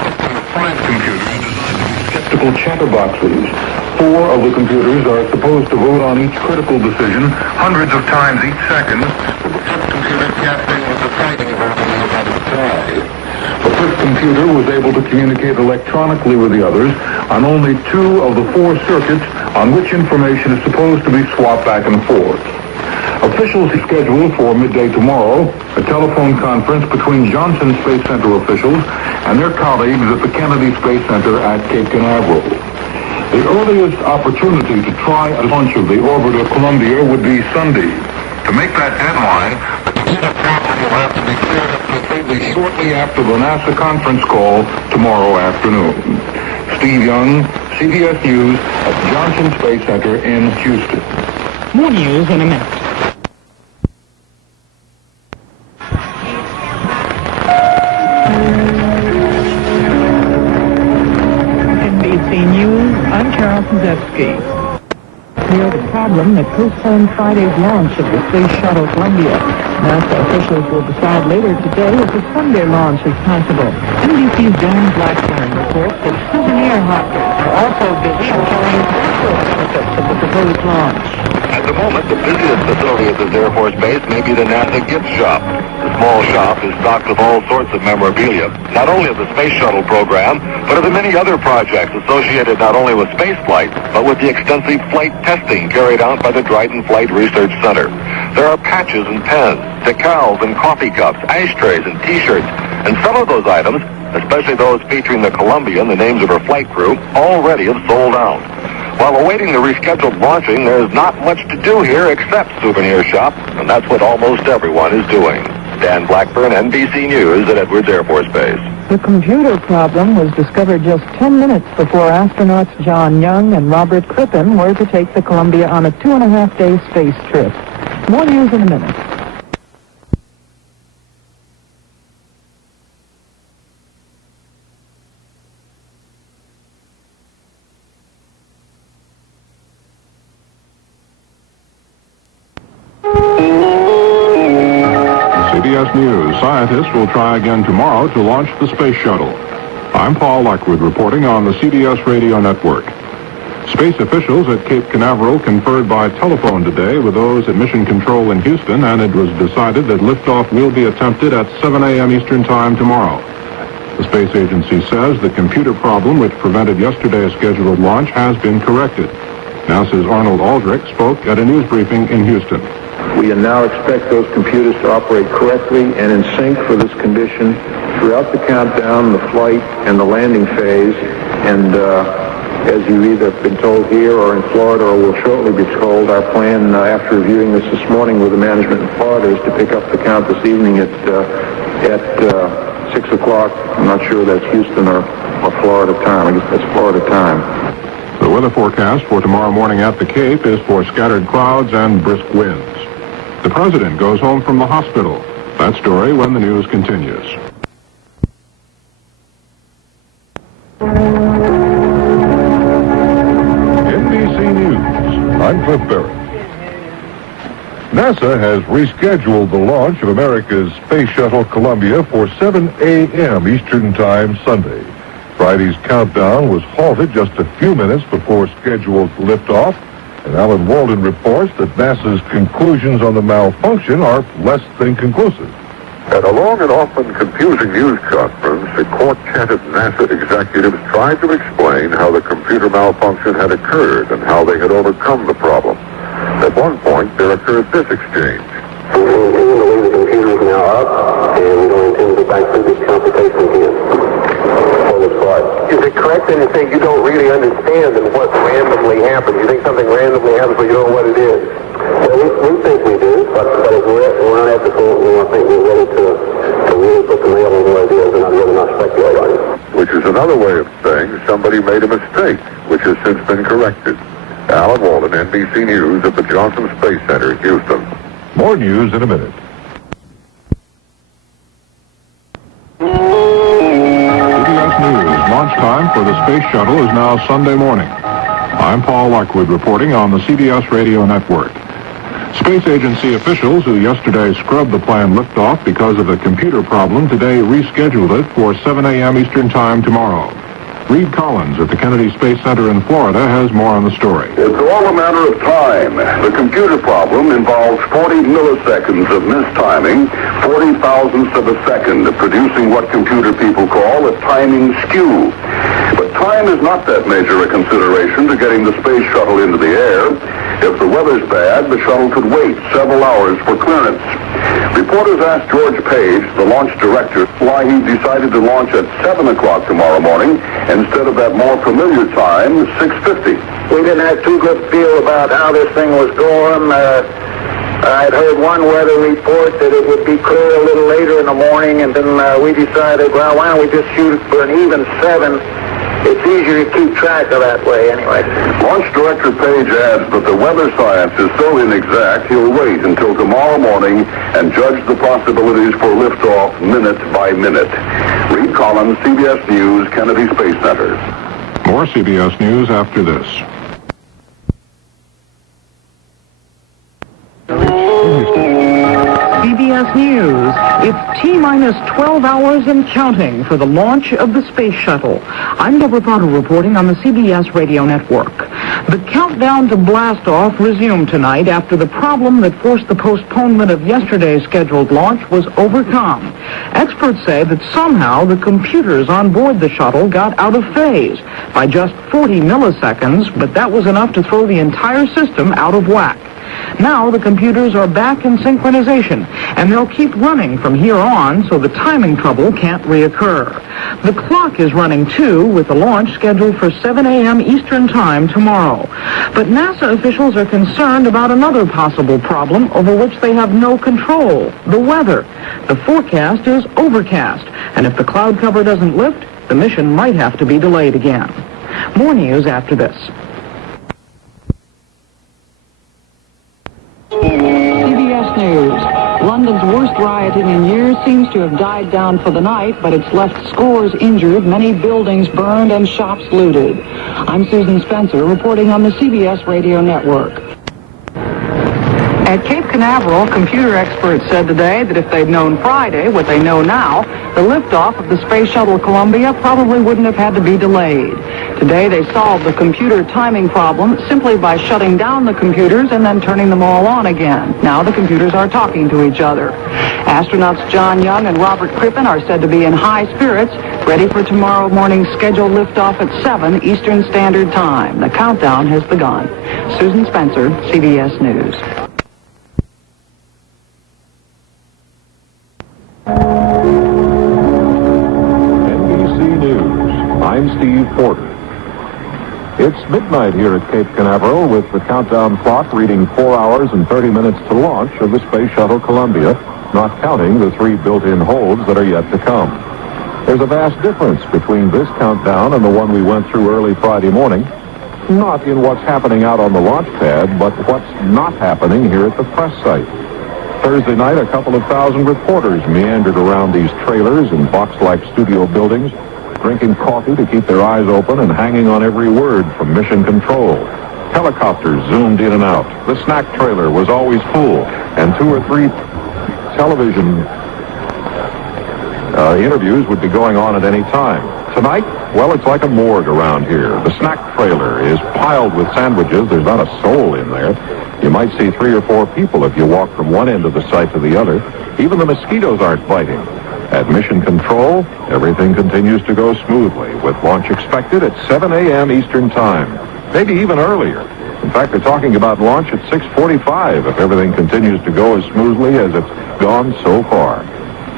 5 computers designed to be skeptical chatterboxes. 4 of the computers are supposed to vote on each critical decision hundreds of times each second. The fifth computer casting was deciding whether they had to try. The fifth computer was able to communicate electronically with the others on only 2 of the 4 circuits on which information is supposed to be swapped back and forth. Officials scheduled for midday tomorrow a telephone conference between Johnson Space Center officials and their colleagues at the Kennedy Space Center at Cape Canaveral. The earliest opportunity to try a launch of the orbiter Columbia would be Sunday. To make that deadline, the computer problem will have to be cleared up completely shortly after the NASA conference call tomorrow afternoon. Steve Young, CBS News at Johnson Space Center in Houston. More news in a minute. Here's the problem that postponed Friday's launch of the Space Shuttle Columbia. NASA officials will decide later today if the Sunday launch is possible. NBC's Dan Blackburn reports that souvenir hoppers are also busy enjoying practical benefits of the proposed launch. At the moment, the busiest facility at this Air Force base may be the NASA gift shop. The small shop is stocked with all sorts of memorabilia, not only of the Space Shuttle program, but of the many other projects associated not only with spaceflight, but with the extensive flight testing carried out by the Dryden Flight Research Center. There are patches and pens, decals and coffee cups, ashtrays and T-shirts, and some of those items, especially those featuring the Columbia and the names of her flight crew, already have sold out. While awaiting the rescheduled launching, there's not much to do here except souvenir shop, and that's what almost everyone is doing. Dan Blackburn, NBC News at Edwards Air Force Base. The computer problem was discovered just 10 minutes before astronauts John Young and Robert Crippen were to take the Columbia on a 2.5-day space trip. More news in a minute. CBS News. Scientists will try again tomorrow to launch the Space Shuttle. I'm Paul Lockwood reporting on the CBS Radio Network. Space officials at Cape Canaveral conferred by telephone today with those at Mission Control in Houston, and it was decided that liftoff will be attempted at 7 a.m. Eastern Time tomorrow. The space agency says the computer problem which prevented yesterday's scheduled launch has been corrected. NASA's Arnold Aldrich spoke at a news briefing in Houston. We now expect those computers to operate correctly and in sync for this condition throughout the countdown, the flight, and the landing phase. And as you've either been told here or in Florida or will shortly be told, our plan after reviewing this morning with the management in Florida is to pick up the count this evening at 6 o'clock. I'm not sure that's Houston or Florida time. I guess that's Florida time. The weather forecast for tomorrow morning at the Cape is for scattered clouds and brisk winds. The president goes home from the hospital. That story when the news continues. NBC News. I'm Cliff Barrett. NASA has rescheduled the launch of America's Space Shuttle Columbia for 7 a.m. Eastern Time Sunday. Friday's countdown was halted just a few minutes before scheduled liftoff, and Alan Walden reports that NASA's conclusions on the malfunction are less than conclusive. At a long and often confusing news conference, a quartet of NASA executives tried to explain how the computer malfunction had occurred and how they had overcome the problem. At one point, there occurred this exchange. We intend to leave the computers now up, and we don't intend to go back through this computation again. Is it correct then to say you don't really understand what randomly happens? You think something randomly happens, but you don't know what it is? Well, we think we do, but if we're not at the point where I think we're ready to really put the nail on what it is, and I'd rather not speculate on it. Which is another way of saying somebody made a mistake, which has since been corrected. Alan Walden, NBC News at the Johnson Space Center, Houston. More news in a minute. Launch time for the Space Shuttle is now Sunday morning. I'm Paul Lockwood reporting on the CBS Radio Network. Space agency officials who yesterday scrubbed the planned liftoff because of a computer problem today rescheduled it for 7 a.m. Eastern Time tomorrow. Reid Collins at the Kennedy Space Center in Florida has more on the story. It's all a matter of time. The computer problem involves 40 milliseconds of mistiming, 40 thousandths of a second of producing what computer people call a timing skew. But time is not that major a consideration to getting the space shuttle into the air. If the weather's bad, the shuttle could wait several hours for clearance. Reporters asked George Page, the launch director, why he decided to launch at 7 o'clock tomorrow morning instead of that more familiar time, 6:50. We didn't have too good feel about how this thing was going. I'd heard one weather report that it would be clear a little later in the morning, and then we decided, well, why don't we just shoot for an even 7? It's easier to keep track of that way anyway. Launch Director Page adds that the weather science is so inexact he'll wait until tomorrow morning and judge the possibilities for liftoff minute by minute. Reid Collins, CBS News, Kennedy Space Center. More CBS News after this. CBS News. It's T-minus 12 hours and counting for the launch of the Space Shuttle. I'm Deborah Potter reporting on the CBS Radio Network. The countdown to blastoff resumed tonight after the problem that forced the postponement of yesterday's scheduled launch was overcome. Experts say that somehow the computers on board the shuttle got out of phase by just 40 milliseconds, but that was enough to throw the entire system out of whack. Now the computers are back in synchronization, and they'll keep running from here on so the timing trouble can't reoccur. The clock is running, too, with the launch scheduled for 7 a.m. Eastern Time tomorrow. But NASA officials are concerned about another possible problem over which they have no control: the weather. The forecast is overcast, and if the cloud cover doesn't lift, the mission might have to be delayed again. More news after this. CBS News. London's worst rioting in years seems to have died down for the night, but it's left scores injured, many buildings burned, and shops looted. I'm Susan Spencer, reporting on the CBS Radio Network. At Cape Canaveral, computer experts said today that if they'd known Friday what they know now, the liftoff of the Space Shuttle Columbia probably wouldn't have had to be delayed. Today they solved the computer timing problem simply by shutting down the computers and then turning them all on again. Now the computers are talking to each other. Astronauts John Young and Robert Crippen are said to be in high spirits, ready for tomorrow morning's scheduled liftoff at 7 Eastern Standard Time. The countdown has begun. Susan Spencer, CBS News. NBC News. I'm Steve Porter. It's midnight here at Cape Canaveral with the countdown clock reading 4 hours and 30 minutes to launch of the Space Shuttle Columbia, not counting the 3 built-in holds that are yet to come. There's a vast difference between this countdown and the one we went through early Friday morning, not in what's happening out on the launch pad, but what's not happening here at the press site. Thursday night, a couple of thousand reporters meandered around these trailers and box-like studio buildings, drinking coffee to keep their eyes open and hanging on every word from mission control. Helicopters zoomed in and out. The snack trailer was always full, and 2 or 3 television interviews would be going on at any time. Tonight, well, it's like a morgue around here. The snack trailer is piled with sandwiches. There's not a soul in there. You might see 3 or 4 people if you walk from one end of the site to the other. Even the mosquitoes aren't biting. At Mission Control, everything continues to go smoothly, with launch expected at 7 a.m. Eastern Time, maybe even earlier. In fact, they're talking about launch at 6:45 if everything continues to go as smoothly as it's gone so far.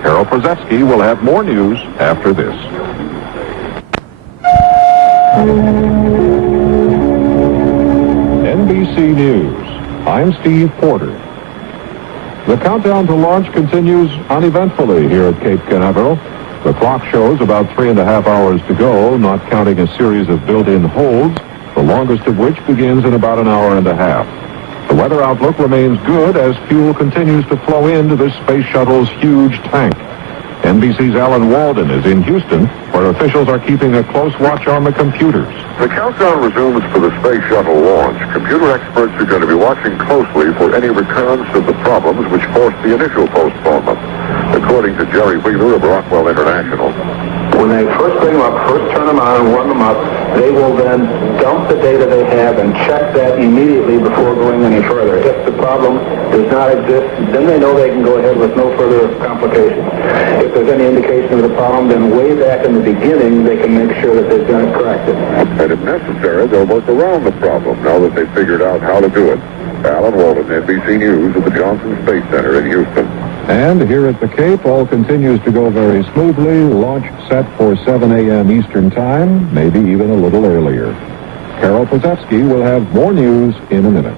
Carol Przewski will have more news after this. NBC News. I'm Steve Porter. The countdown to launch continues uneventfully here at Cape Canaveral. The clock shows about 3.5 hours to go, not counting a series of built-in holds, the longest of which begins in about an hour and a half. The weather outlook remains good as fuel continues to flow into the Space Shuttle's huge tank. NBC's Alan Walden is in Houston, where officials are keeping a close watch on the computers. The countdown resumes for the Space Shuttle launch. Computer experts are going to be watching closely for any recurrence of the problems which forced the initial postponement, according to Jerry Wheeler of Rockwell International. When they first bring them up, first turn them on and warm them up, they will then dump the data they have and check that immediately before going any further. If the problem does not exist, then they know they can go ahead with no further complications. If there's any indication of the problem, then way back in the beginning, they can make sure that they've got it corrected. And if necessary, they'll work around the problem now that they've figured out how to do it. Alan Walden, NBC News at the Johnson Space Center in Houston. And here at the Cape, all continues to go very smoothly. Launch set for 7 a.m. Eastern Time, maybe even a little earlier. Carol Przewski will have more news in a minute.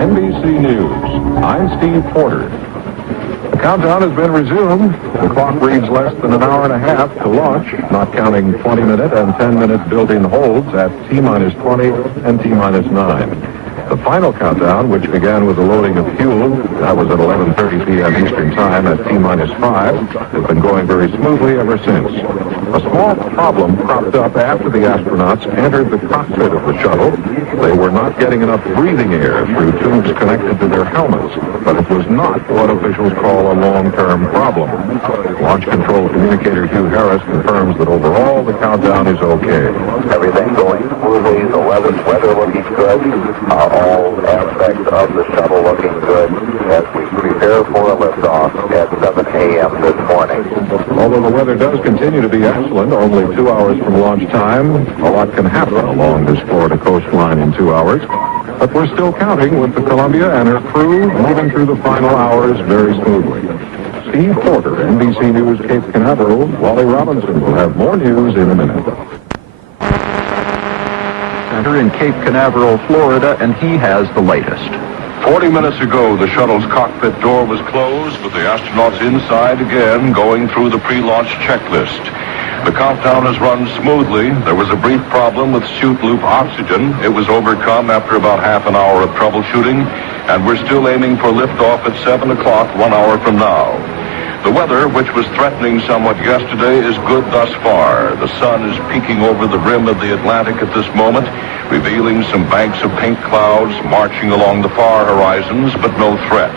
NBC News. I'm Steve Porter. The countdown has been resumed. The clock reads less than an hour and a half to launch, not counting 20-minute and 10-minute built-in holds at T-minus 20 and T-minus 9. The final countdown, which began with the loading of fuel, that was at 11:30 p.m. Eastern Time at T-minus 5, has been going very smoothly ever since. A small problem cropped up after the astronauts entered the cockpit of the shuttle. They were not getting enough breathing air through tubes connected to their helmets, but it was not what officials call a long-term problem. Launch Control Communicator Hugh Harris confirms that overall the countdown is okay. Everything going smoothly, the weather looking good, all aspects of the shuttle looking good as we prepare for a liftoff at 7 a.m. this morning. Although the weather does continue to be excellent. Only 2 hours from launch time. A lot can happen along this Florida coastline in 2 hours. But we're still counting with the Columbia and her crew moving through the final hours very smoothly. Steve Porter, NBC News, Cape Canaveral. Wally Robinson will have more news in a minute. Center in Cape Canaveral, Florida, and he has the latest. 40 minutes ago, the shuttle's cockpit door was closed, with the astronauts inside again, going through the pre-launch checklist. The countdown has run smoothly. There was a brief problem with chute loop oxygen. It was overcome after about half an hour of troubleshooting, and we're still aiming for liftoff at 7 o'clock 1 hour from now. The weather, which was threatening somewhat yesterday, is good thus far. The sun is peeking over the rim of the Atlantic at this moment, revealing some banks of pink clouds marching along the far horizons, but no threat.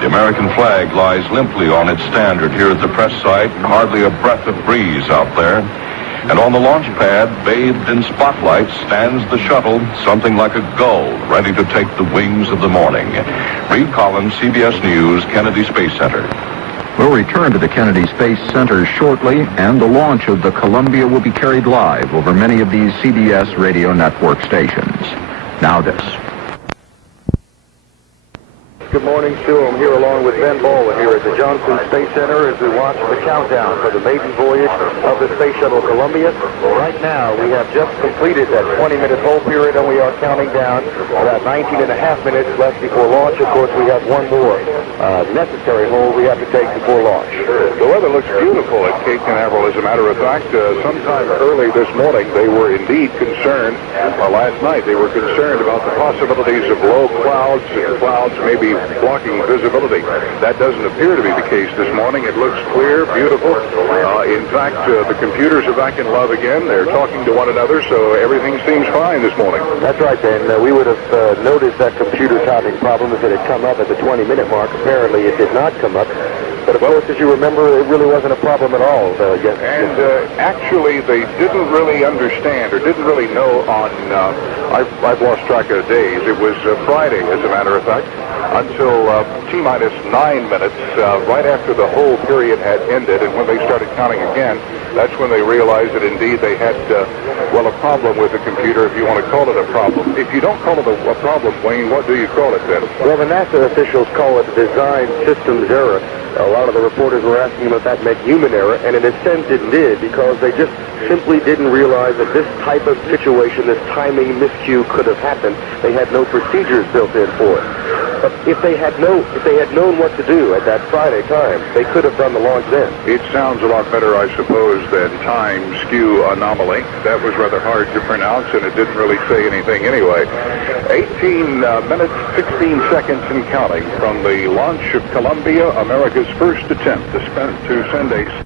The American flag lies limply on its standard here at the press site, hardly a breath of breeze out there. And on the launch pad, bathed in spotlights, stands the shuttle, something like a gull, ready to take the wings of the morning. Reid Collins, CBS News, Kennedy Space Center. We'll return to the Kennedy Space Center shortly, and the launch of the Columbia will be carried live over many of these CBS radio network stations. Now this. Good morning, Sue. I'm here along with Ben Baldwin here at the Johnson Space Center as we watch the countdown for the maiden voyage of the Space Shuttle Columbia. Right now, we have just completed that 20-minute hold period, and we are counting down about 19 and a half minutes left before launch. Of course, we have one more necessary hold we have to take before launch. The weather looks beautiful at Cape Canaveral. As a matter of fact, sometime early this morning, they were indeed concerned, or last night, they were concerned about the possibilities of low clouds and clouds maybe blocking visibility. That doesn't appear to be the case this morning. It looks clear, beautiful. In fact, the computers are back in love again. They're talking to one another, so everything seems fine this morning. That's right, Ben. We would have noticed that computer timing problem if it had come up at the 20-minute mark. Apparently, it did not come up. But, of course, as you remember, it really wasn't a problem at all. Actually, they didn't really understand or didn't really know on, I've lost track of the days. It was Friday, as a matter of fact, until T-minus 9 minutes, right after the whole period had ended. And when they started counting again, that's when they realized that indeed they had, a problem with the computer, if you want to call it a problem. If you don't call it a problem, Wayne, what do you call it then? Well, the NASA officials call it design systems error. A lot of the reporters were asking them if that meant human error, and in a sense it did, because they just simply didn't realize that this type of situation, this timing miscue could have happened. They had no procedures built in for it. But if they had known what to do at that Friday time, they could have done the launch then. It sounds a lot better, I suppose, than time skew anomaly. That was rather hard to pronounce, and it didn't really say anything anyway. 18 minutes, 16 seconds and counting from the launch of Columbia, America's first attempt to send a...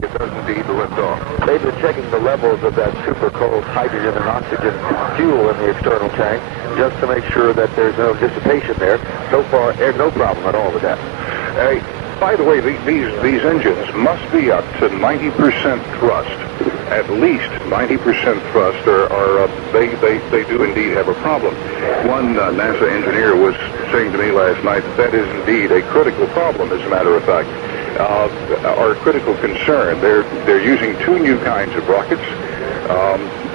It does indeed lift off. They've been checking the levels of that super cold hydrogen and oxygen fuel in the external tank just to make sure that there's no dissipation there. So far, there's no problem at all with that. By the way, these engines must be up to 90% thrust. At least 90% thrust, they do indeed have a problem. One NASA engineer was saying to me last night that is indeed a critical problem, as a matter of fact. Our critical concern. They're using two new kinds of rockets,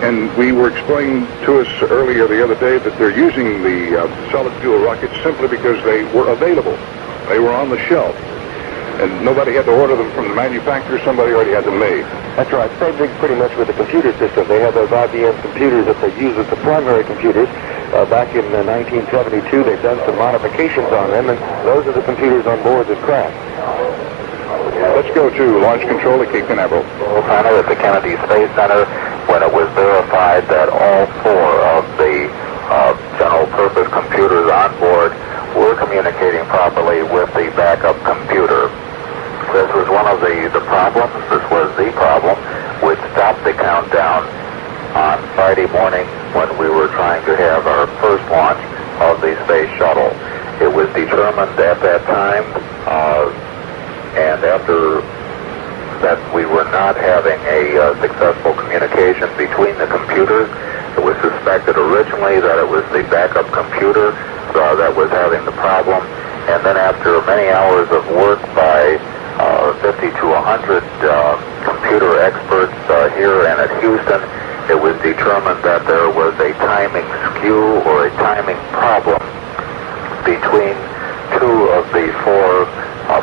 and we were explained to us earlier the other day that they're using the solid fuel rockets simply because they were available. They were on the shelf, and nobody had to order them from the manufacturer. Somebody already had them made. That's right. Same thing pretty much with the computer system. They have those IBM computers that they use as the primary computers. Back in 1972, they've done some modifications on them, and those are the computers on board that crashed. Let's go to launch control at Cape Canaveral. Center at the Kennedy Space Center, when it was verified that all four of the general purpose computers on board were communicating properly with the backup computer. This was one of the problems. This was the problem which stopped the countdown on Friday morning when we were trying to have our first launch of the Space Shuttle. It was determined at that time, and after that we were not having a successful communication between the computers. It was suspected originally that it was the backup computer that was having the problem, And then after many hours of work by 50 to 100 computer experts here and at Houston, it was determined that there was a timing skew or a timing problem between two of the four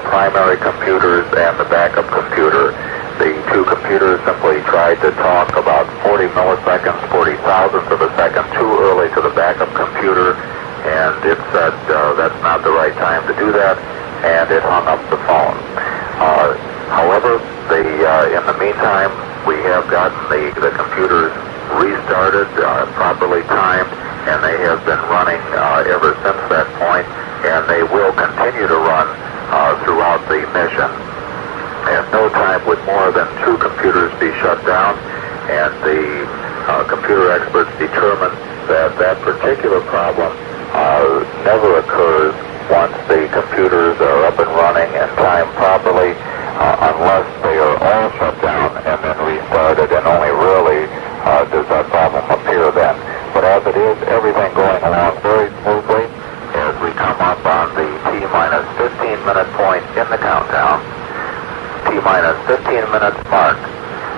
primary computers and the backup computer. The two computers simply tried to talk about 40 milliseconds, 40 thousandths of a second too early to the backup computer, and it said that's not the right time to do that, and it hung up the phone. However, in the meantime, we have gotten the computers restarted, properly timed, and they have been running ever since that point, and they will continue to run throughout the mission. At no time would more than two computers be shut down, and the computer experts determined that that particular problem never occurs once the computers are up and running and timed properly, unless they are all shut down and then restarted, and only rarely does that problem appear then. But as it is, everything going along very smoothly as we come up on the T-minus 15-minute point in the countdown. T-minus 15 minutes mark.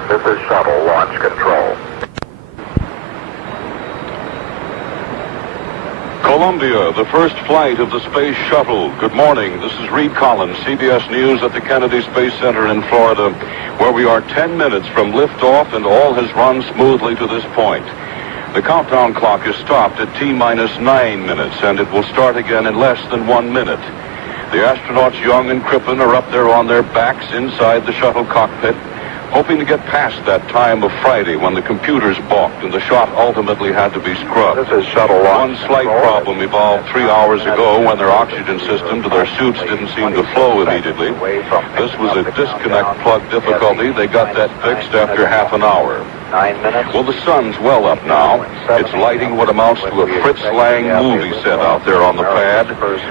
This is shuttle launch control. Columbia, the first flight of the Space Shuttle. Good morning. This is Reid Collins, CBS News at the Kennedy Space Center in Florida, where we are 10 minutes from liftoff, and all has run smoothly to this point. The countdown clock is stopped at T-minus 9 minutes, and it will start again in less than 1 minute. The astronauts Young and Crippen are up there on their backs inside the shuttle cockpit, hoping to get past that time of Friday when the computers balked and the shot ultimately had to be scrubbed. This is shuttle launch. One slight problem evolved 3 hours ago when their oxygen system to their suits didn't seem to flow immediately. This was a disconnect plug difficulty. They got that fixed after half an hour. 9 minutes. Well, the sun's well up now. It's lighting what amounts to a Fritz Lang movie set out there on the pad.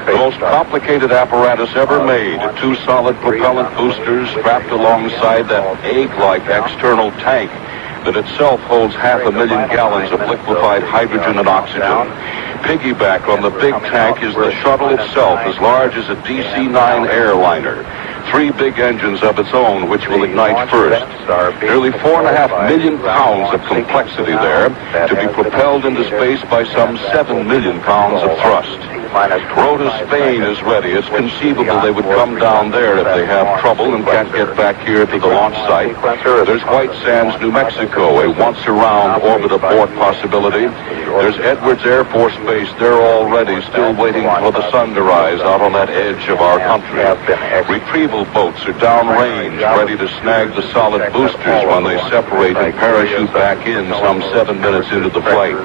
The most complicated apparatus ever made. 2 solid propellant boosters strapped alongside that egg-like external tank that itself holds 500,000 gallons of liquefied hydrogen and oxygen. Piggyback on the big tank is the shuttle itself, as large as a DC-9 airliner. 3 big engines of its own, which will ignite first. Nearly 4.5 million pounds of complexity there, to be propelled into space by some 7 million pounds of thrust. Rota, Spain is ready. It's conceivable they would come down there if they have trouble and can't get back here to the launch site. There's White Sands, New Mexico, a once-around orbit abort possibility. There's Edwards Air Force Base. They're already still waiting for the sun to rise out on that edge of our country. Retrieval boats are downrange, ready to snag the solid boosters when they separate and parachute back in some 7 minutes into the flight.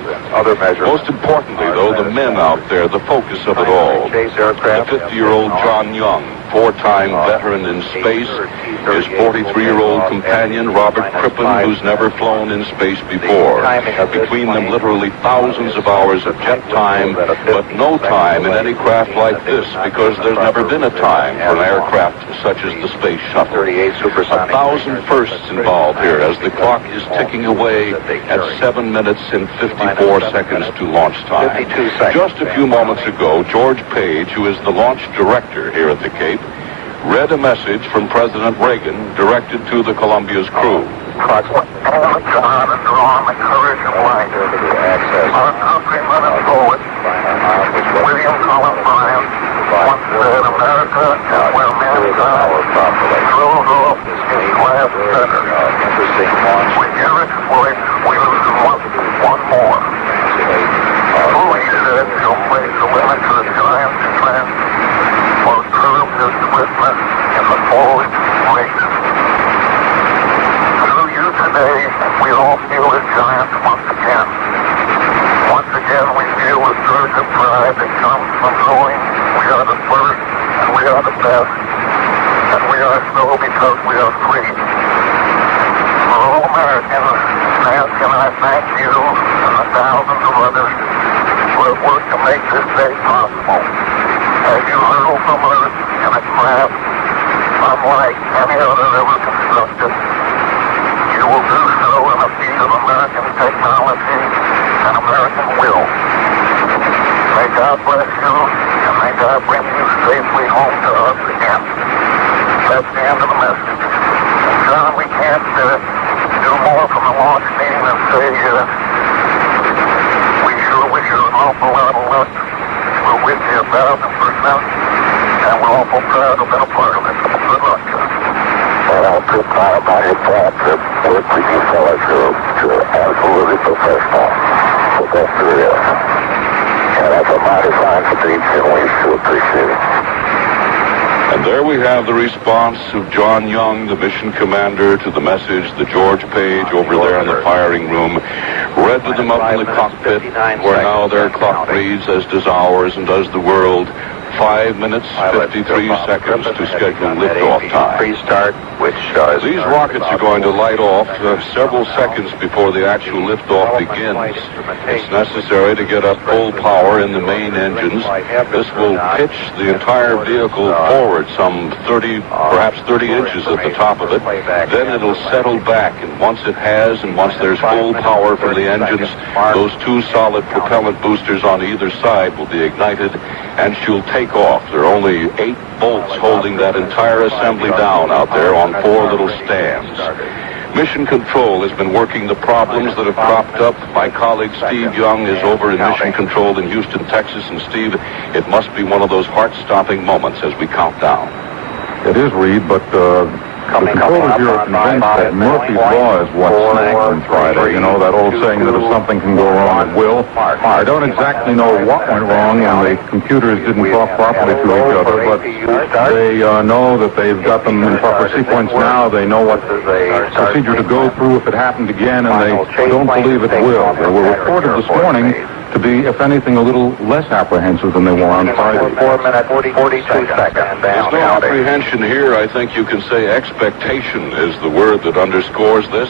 Most importantly, though, the men out there, the focus of it all. The 50-year-old John Young, 4-time veteran in space, his 43-year-old companion, Robert Crippen, who's never flown in space before. Between them, literally thousands of hours of jet time, but no time in any craft like this, because there's never been a time for an aircraft such as the Space Shuttle. 1,000 firsts involved here as the clock is ticking away at 7 minutes and 54 seconds to launch time. Just a few moments ago, George Page, who is the launch director here at the Cape, read a message from President Reagan directed to the Columbia's crew. John and drawn the courage and light. Our countrymen and poet, William Cullen Bryant, once said, America is where mankind throws off his glass center. We hear its voice, we lose one more. Who, he said, shall place the limit to the giant's strength, or curb his swiftness in the forward race. Today, we all feel as giants once again. Once again, we feel a surge of pride that comes from knowing we are the first and we are the best. And we are so because we are free. For all Americans, Nancy and I thank you and the thousands of others who have worked to make this day possible. As you hurl from Earth in a craft unlike any other ever constructed, you will do so in a feat of American technology and American will. May God bless you, and may God bring you safe home to us again. That's the end of the message. John, we can't do more from the launch team than say we sure wish you an awful lot of luck. We're with you 1,000%, and we're awful proud to have been a part of it. Good luck, John. Well, I'm too proud about your job to work with you fellas. You're absolutely professional. So that's who it is. And that's a mighty fine speech, and we sure appreciate it. And there we have the response of John Young, the mission commander, to the message the George Page over there in the firing room read to them up in the cockpit, where now their clock reads, as does ours and does the world, 5 minutes, 53 seconds to schedule liftoff time. Pre-start, which these rockets are going to light off several seconds before the actual liftoff begins. It's necessary to get up full power in the main engines. This will pitch the entire vehicle forward some 30, perhaps 30 inches at the top of it. Then it'll settle back, and once it has, and once there's full power from the engines, those two solid propellant boosters on either side will be ignited, and she'll take off. There are only 8 bolts holding that entire assembly down out there on 4 little stands. Mission Control has been working the problems that have cropped up. My colleague Steve Young is over in Mission Control in Houston, Texas. And Steve, it must be one of those heart-stopping moments as we count down. It is, Reid, but the controllers here are convinced that Murphy's Law is what snagged them Friday. You know, that old saying that if something can go wrong, it will. I don't exactly know what went wrong, and the computers didn't talk properly to each other, but they know that they've got them in proper sequence now. They know what procedure to go through if it happened again, and they don't believe it will. They were reported this morning to be, if anything, a little less apprehensive than they were on Friday. 4 minutes, 42 seconds. There's no apprehension here. I think you can say expectation is the word that underscores this.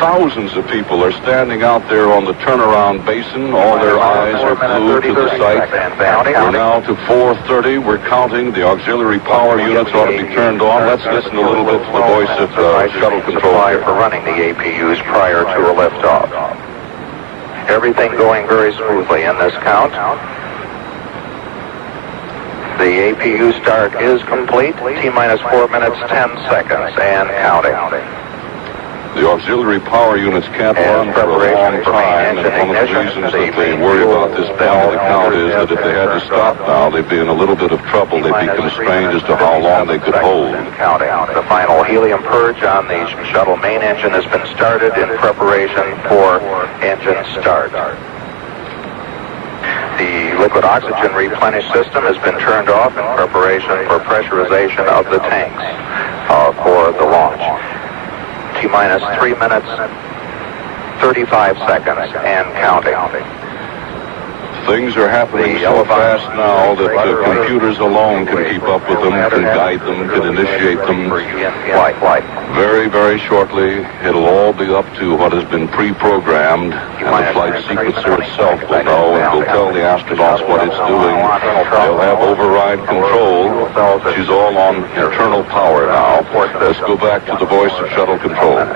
Thousands of people are standing out there on the turnaround basin. All their eyes are glued to the site. We're now to 4:30. We're counting. The auxiliary power units ought to be turned on. Let's listen a little bit to the voice of shuttle control here. For running the APUs prior to a liftoff. Everything going very smoothly in this count. The APU start is complete. T-minus 4 minutes, 10 seconds, and counting. The auxiliary power units can't run for a long time, and one of the reasons that they worry about this point of the count is that if they had to stop now, they'd be in a little bit of trouble. They'd be constrained as to how long they could hold. Counting. The final helium purge on the shuttle main engine has been started in preparation for engine start. The liquid oxygen replenish system has been turned off in preparation for pressurization of the tanks for the launch. T-minus 3 minutes, 35 seconds, and counting. Things are happening so fast now that the computers alone can keep up with them, can guide them, can initiate them. Very, very shortly, it'll all be up to what has been pre-programmed, and the flight sequencer itself will know and will tell the astronauts what it's doing. They'll have override control. She's all on internal power now. Let's go back to the voice of shuttle control.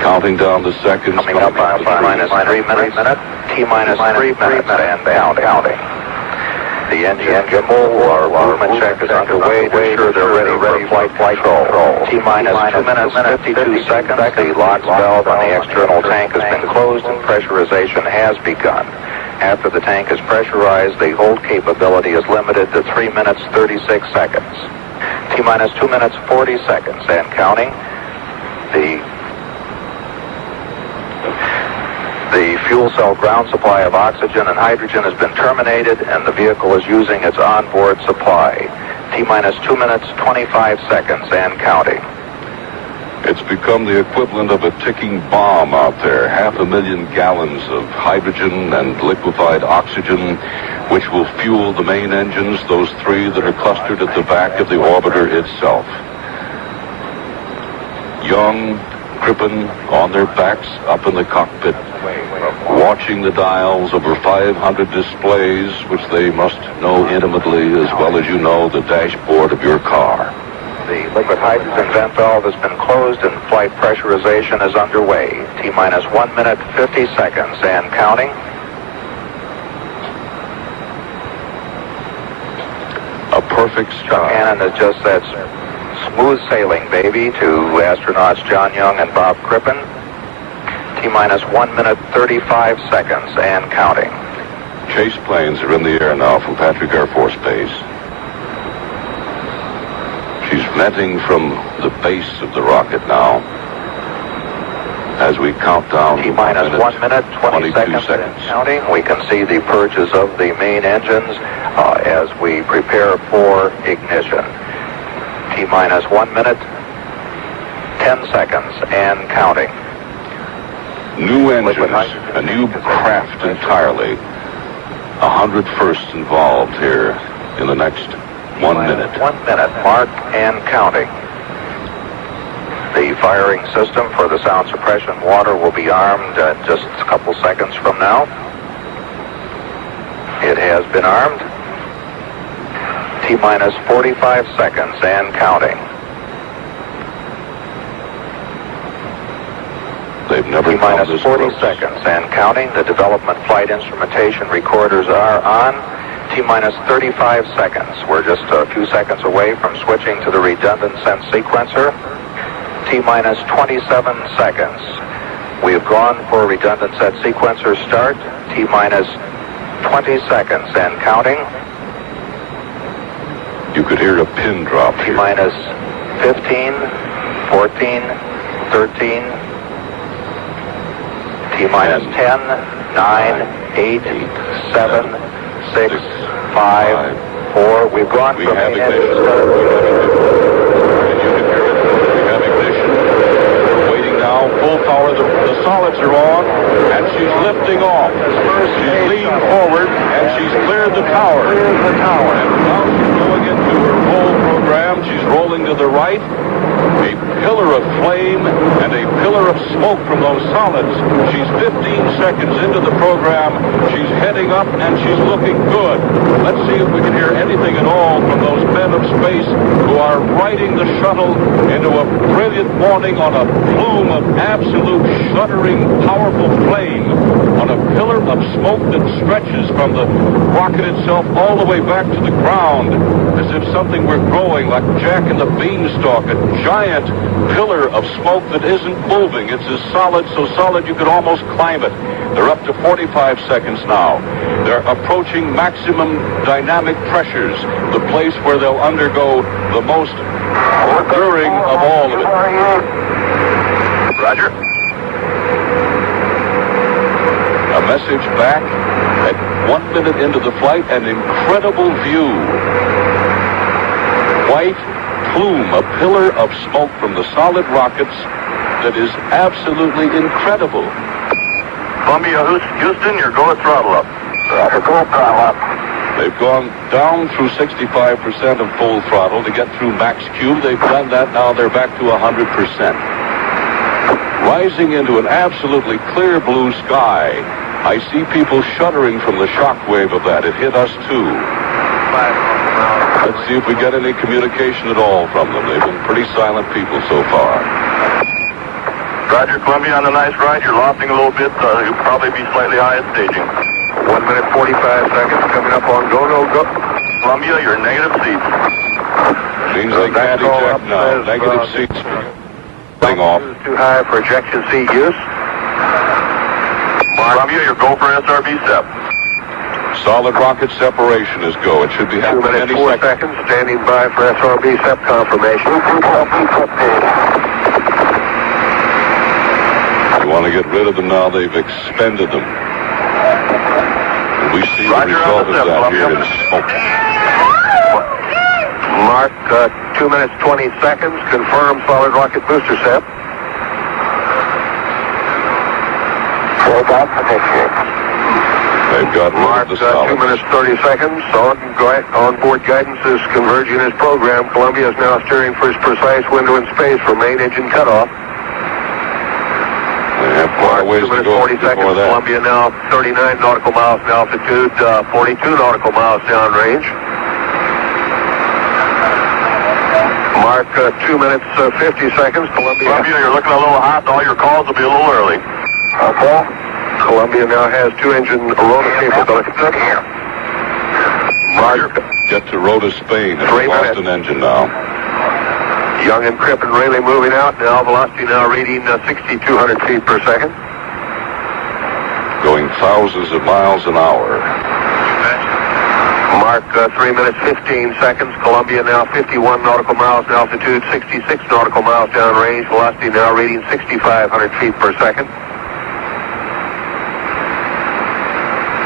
Counting down the seconds. Coming up on T-minus 3 minutes, T-minus 3 minutes, and counting. The engine gimbal or movement check is underway to ensure they're ready for flight control. T-minus 2 minutes, 52 seconds. The LOX valve on the external tank has been closed and pressurization has begun. After the tank is pressurized, the hold capability is limited to 3 minutes, 36 seconds. T-minus 2 minutes, 40 seconds, and counting. The fuel cell ground supply of oxygen and hydrogen has been terminated, and the vehicle is using its onboard supply. T-minus 2 minutes, 25 seconds, and counting. It's become the equivalent of a ticking bomb out there. 500,000 gallons of hydrogen and liquefied oxygen, which will fuel the main engines, those 3 that are clustered at the back of the orbiter itself. Young, Crippen on their backs up in the cockpit, watching the dials, over 500 displays, which they must know intimately as well as you know the dashboard of your car. The liquid hydrogen vent valve has been closed and flight pressurization is underway. T-minus 1 minute, 50 seconds, and counting. perfect sky. Cannon has just said smooth sailing, baby, to astronauts John Young and Bob Crippen. T-minus 1 minute 35 seconds and counting. Chase planes are in the air now from Patrick Air Force Base. She's venting from the base of the rocket now. As we count down T-minus 1 minute 20 seconds and counting. We can see the purges of the main engines as we prepare for ignition. T-minus 1 minute 10 seconds and counting. New engines, a new craft entirely. 100 firsts involved here in the next 1 minute. 1 minute, mark and counting. The firing system for the sound suppression water will be armed just a couple seconds from now. It has been armed. T-minus 45 seconds and counting. They've never T-minus found this 40 close. seconds and counting. The development flight instrumentation recorders are on. T-minus 35 seconds. We're just a few seconds away from switching to the redundant sense sequencer. T-minus 27 seconds. We have gone for redundant set sequencer start. T-minus 20 seconds and counting. You could hear a pin drop here. T-minus 15, 14, 13, T-minus 10, 9, 8, 7, 6, 5, 4. We've gone from main engine start. Full power, the solids are on, and she's lifting off. She's leaned forward, and she's cleared the tower. And now she's going into her roll program. She's rolling to the right. A pillar of flame and a pillar of smoke from those solids. She's 15 seconds into the program. She's heading up, and she's looking good. Let's see if we can hear anything at all from those men of space who are riding the shuttle into a brilliant morning on a plume of absolute shuddering, powerful flame, on a pillar of smoke that stretches from the rocket itself all the way back to the ground, as if something were growing like Jack and the Beanstalk, a giant pillar of smoke that isn't moving. It's as solid, so solid you could almost climb it. They're up to 45 seconds now. They're approaching maximum dynamic pressures, the place where they'll undergo the most enduring of all of it. Roger. A message back at 1 minute into the flight, an incredible view. White plume, a pillar of smoke from the solid rockets that is absolutely incredible. Columbia, Houston, you're going throttle up. Roger, go throttle up. They've gone down through 65% of full throttle to get through max Q. They've done that, now they're back to 100%. Rising into an absolutely clear blue sky. I see people shuddering from the shock wave of that. It hit us too. Let's see if we get any communication at all from them. They've been pretty silent people so far. Roger, Columbia, on a nice ride. You're lofting a little bit. You'll probably be slightly high at staging. 1 minute 45 seconds coming up on go, no, go. Columbia, you're negative seats. Means they can't eject now. Negative seats. Off. Too high for ejection seat use. Columbia, your go for SRB step. Solid rocket separation is go. It should be happening any 4 second. seconds. Standing by for SRB step confirmation. You want to get rid of them now. They've expended them. And we see the result of that here in smoke. Mark, 2 minutes 20 seconds. Confirm solid rocket booster step. They've got Mark, 2 minutes 30 seconds. On-board guidance is converging his program. Columbia is now steering for his precise window in space for main engine cutoff. They have quite a ways 2 to minutes go 40 seconds. before that. Columbia now 39 nautical miles in altitude, 42 nautical miles downrange. Mark, 2 minutes 50 seconds. Columbia, you're looking a little hot. All your calls will be a little early. Okay. Columbia now has 2 engine rotor capability. Mark, Mark, get to Rota, Spain. It's lost an engine now. Young and Crippen really moving out now. Velocity now reading 6,200 feet per second. Going thousands of miles an hour. Mark 3 minutes 15 seconds. Columbia now 51 nautical miles in altitude, 66 nautical miles downrange. Velocity now reading 6,500 feet per second.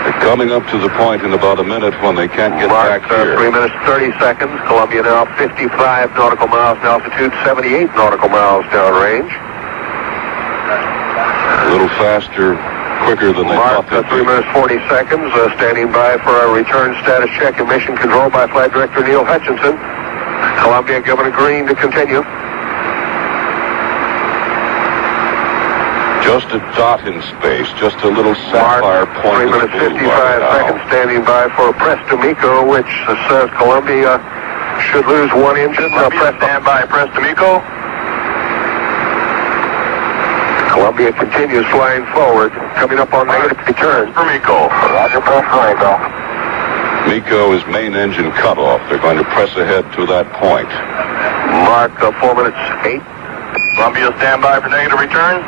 They're coming up to the point in about a minute when they can't get back here. 3 minutes 30 seconds. Columbia now 55 nautical miles in altitude, 78 nautical miles downrange. A little faster, quicker than they thought they'd be. 3 minutes 40 seconds. Standing by for our return status check and mission control by Flight Director Neil Hutchinson. Columbia given a green to continue. Just a dot in space, just a little sapphire point. 3 minutes 55 seconds. Standing by for Presto Mico, which says Columbia should lose one engine. Stand by, Presto Mico. Columbia continues flying forward, coming up on negative return. For Mico. Roger, Mico. Mico is main engine cutoff. They're going to press ahead to that point. Mark 4 minutes 8. Columbia, stand by for negative return.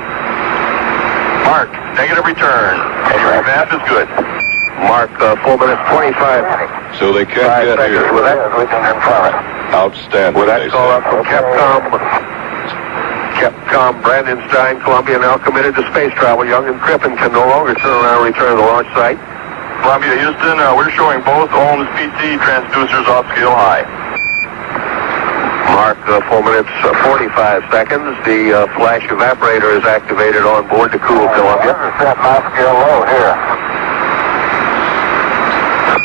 Mark, negative return. Your map is good. Mark 4 minutes 25. So they can't get here. With that, outstanding. With that call up from Capcom Brandon Stein, Columbia now committed to space travel. Young and Crippen can no longer turn around and return to the launch site. Columbia, Houston, we're showing both Ohms PC transducers off scale high. Mark 4 minutes 45 seconds. The flash evaporator is activated on board to cool Columbia. Set my scale low here.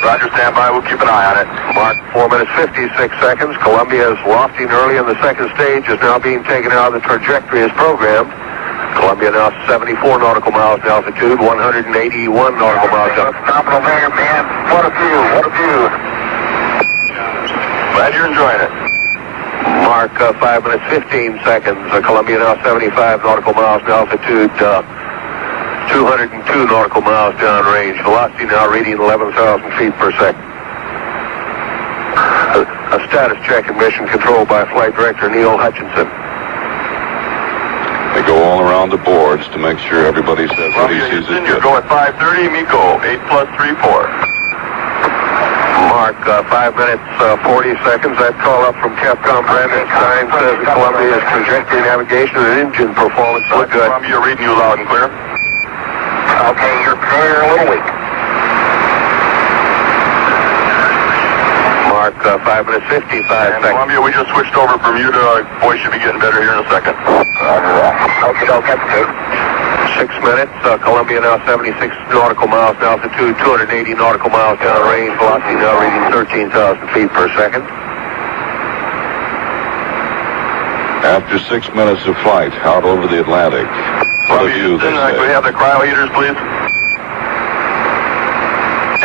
Roger, stand by. We'll keep an eye on it. Mark 4 minutes 56 seconds. Columbia is lofting early in the second stage, is now being taken out of the trajectory as programmed. Columbia now 74 nautical miles in altitude, 181 nautical miles up. Stop over there, man. What a view. What a view. Glad you're enjoying it. Mark 5 minutes 15 seconds. Columbia now 75 nautical miles in altitude, 202 nautical miles downrange. Velocity now reading 11,000 feet per second. A status check and mission control by Flight Director Neil Hutchinson. They go all around the boards to make sure everybody says what he sees is good. You're going 530, Mico, 8+34. Mark 5 minutes 40 seconds. That call up from Capcom Brandon Stein says Columbia's trajectory navigation and engine performance look good. Columbia reading you loud and clear. Okay, you're clear, a little weak. Mark 5 minutes 55 seconds. Columbia, we just switched over Bermuda. Boy, should be getting better here in a second. Okay. 6 minutes. Columbia now 76 nautical miles in altitude, 280 nautical miles downrange. Velocity now reading 13,000 feet per second. After 6 minutes of flight out over the Atlantic. What a view, they say. Can we have the cryo heaters, please?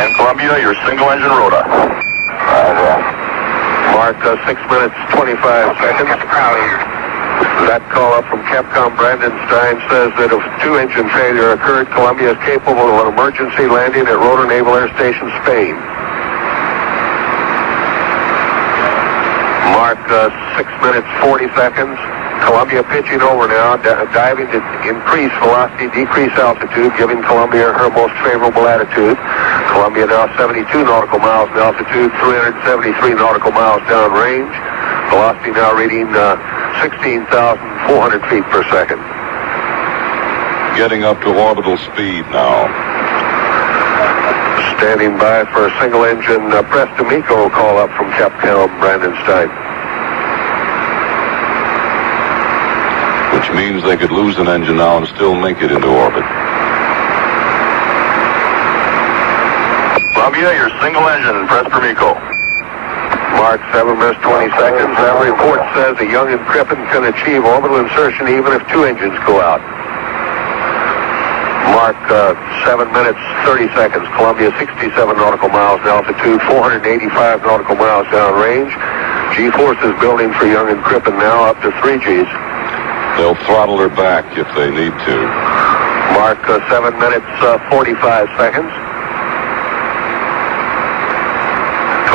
And Columbia, your single engine rota. Mark 6 minutes 25 seconds. That call up from Capcom Brandon Stein says that if 2 engine failure occurred, Columbia is capable of an emergency landing at Rotor Naval Air Station, Spain. Mark 6 minutes 40 seconds. Columbia pitching over now, diving to increase velocity, decrease altitude, giving Columbia her most favorable attitude. Columbia now 72 nautical miles in altitude, 373 nautical miles downrange. Velocity now reading 16,400 feet per second. Getting up to orbital speed now. Standing by for a single engine Presto Mico call up from Capcom Brandon Stein. Which means they could lose an engine now and still make it into orbit. Columbia, your single engine, Presto Mico. Mark 7 minutes 20 seconds. That report says that Young and Crippen can achieve orbital insertion even if 2 engines go out. Mark 7 minutes 30 seconds. Columbia 67 nautical miles in altitude, 485 nautical miles downrange. G-forces building for Young and Crippen now up to 3 Gs. They'll throttle her back if they need to. Mark 7 minutes 45 seconds.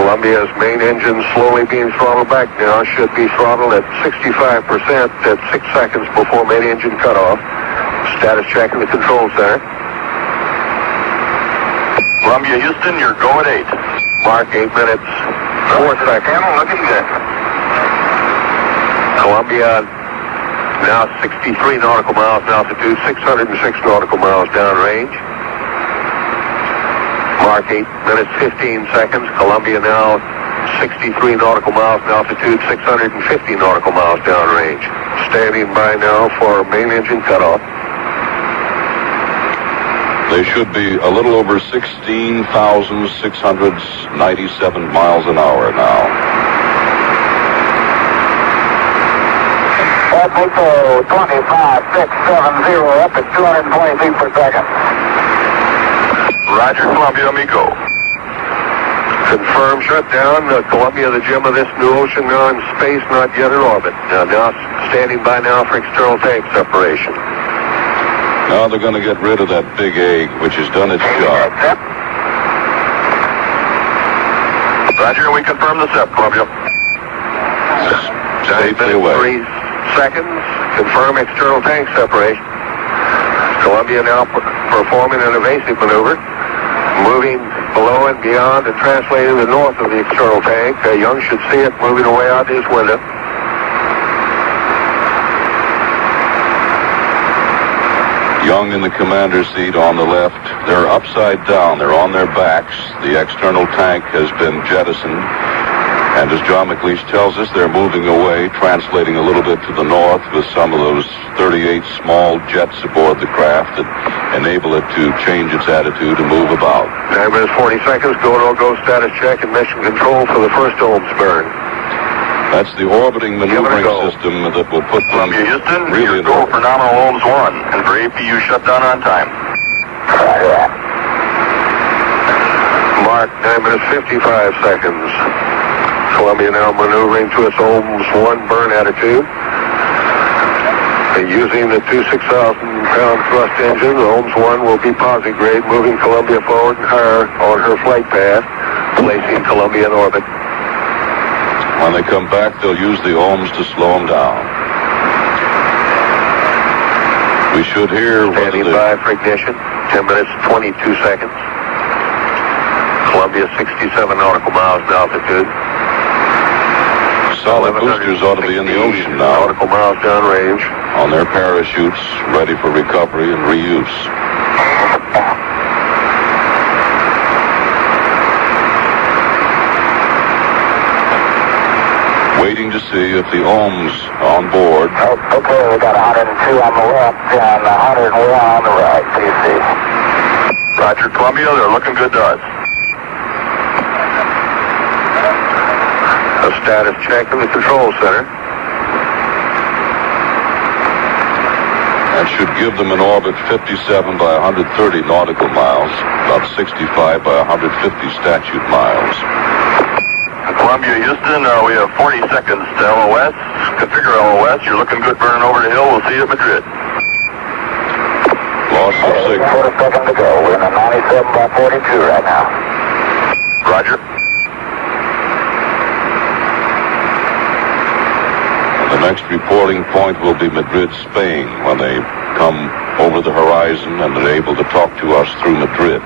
Columbia's main engine slowly being throttled back now. Should be throttled at 65% at 6 seconds before main engine cutoff. Status check in the control center. Columbia, Houston, you're go at 8. Mark 8 minutes, 4 seconds. Panel looking good. Columbia now 63 nautical miles in altitude, 606 nautical miles downrange. Mark 8 minutes, 15 seconds. Columbia now 63 nautical miles in altitude, 650 nautical miles downrange. Standing by now for main engine cutoff. They should be a little over 16,697 miles an hour now. Echo 25670 up at 220 feet per second. Roger, Columbia, amigo. Confirmed shutdown. Columbia, the gem of this new ocean, now in space, not yet in orbit. Now standing by now for external tank separation. Now they're going to get rid of that big egg, which has done its job. Roger, we confirm the SEP, Columbia. Safely away. 3 seconds. Confirm external tank separation. Columbia now performing an evasive maneuver, moving below and beyond and translating to the north of the external tank. Young should see it moving away out his window. Young in the commander's seat on the left. They're upside down. They're on their backs. The external tank has been jettisoned. And as John McLeish tells us, they're moving away, translating a little bit to the north with some of those 38 small jets aboard the craft that enable it to change its attitude and move about. 9 minutes, 40 seconds. Go, no go, status check and mission control for the first ohms burn. That's the orbiting maneuvering system that will put them Columbia, Houston, really in go orbit. for nominal ohms 1 and for APU shutdown on time. Mark 9 minutes, 55 seconds. Columbia now maneuvering to its ohms 1 burn attitude. And using the 26,000-pound thrust engine, the ohms 1 will be posigrade, moving Columbia forward and higher on her flight path, placing Columbia in orbit. When they come back, they'll use the ohms to slow them down. We should hear Standing by for ignition. 10 minutes, 22 seconds. Columbia 67 nautical miles in altitude. Solid boosters ought to be in the ocean now. Nautical miles downrange. On their parachutes, ready for recovery and reuse. Waiting to see if the ohms on board. Okay, we got 102 on the left and 101 on the right, PC. Roger, Columbia, they're looking good to us. A status check in the control center. That should give them an orbit 57 by 130 nautical miles, about 65 by 150 statute miles. Columbia, Houston, we have 40 seconds to LOS. Configure LOS. You're looking good burning over the hill. We'll see you at Madrid. Loss of signal. 40 seconds to go. We're in a 97 by 42 right now. Roger. The next reporting point will be Madrid, Spain, when they come over the horizon and are able to talk to us through Madrid.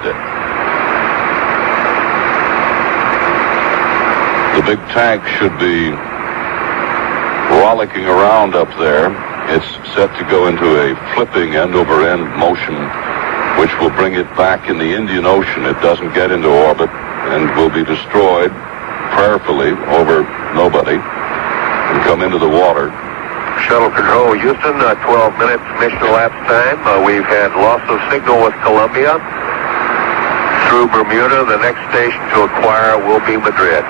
The big tank should be rollicking around up there. It's set to go into a flipping end-over-end motion, which will bring it back in the Indian Ocean. It doesn't get into orbit and will be destroyed prayerfully over nobody and come into the water. Shuttle control, Houston, 12 minutes mission elapsed time. We've had loss of signal with Columbia through Bermuda. The next station to acquire will be Madrid.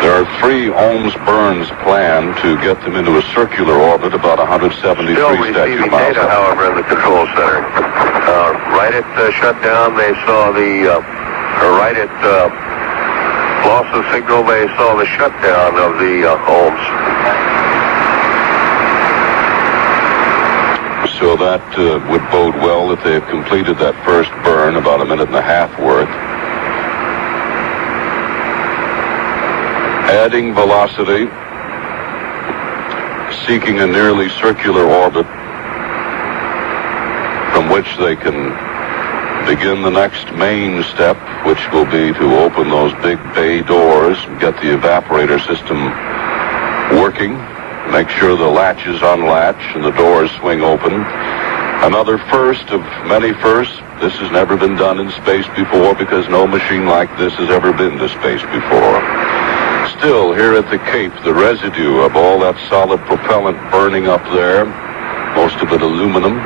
There are 3 ohms burns planned to get them into a circular orbit about 173 Still statute receiving miles. data, however, in the control center. Right at shutdown, they saw right at loss of signal, they saw the shutdown of the ohms. So that would bode well if they have completed that first burn, about a minute and a half worth. adding velocity, seeking a nearly circular orbit from which they can begin the next main step, which will be to open those big bay doors and get the evaporator system working, make sure the latches unlatch and the doors swing open. Another first of many firsts. This has never been done in space before because no machine like this has ever been to space before. Still, here at the Cape, the residue of all that solid propellant burning up there, most of it aluminum,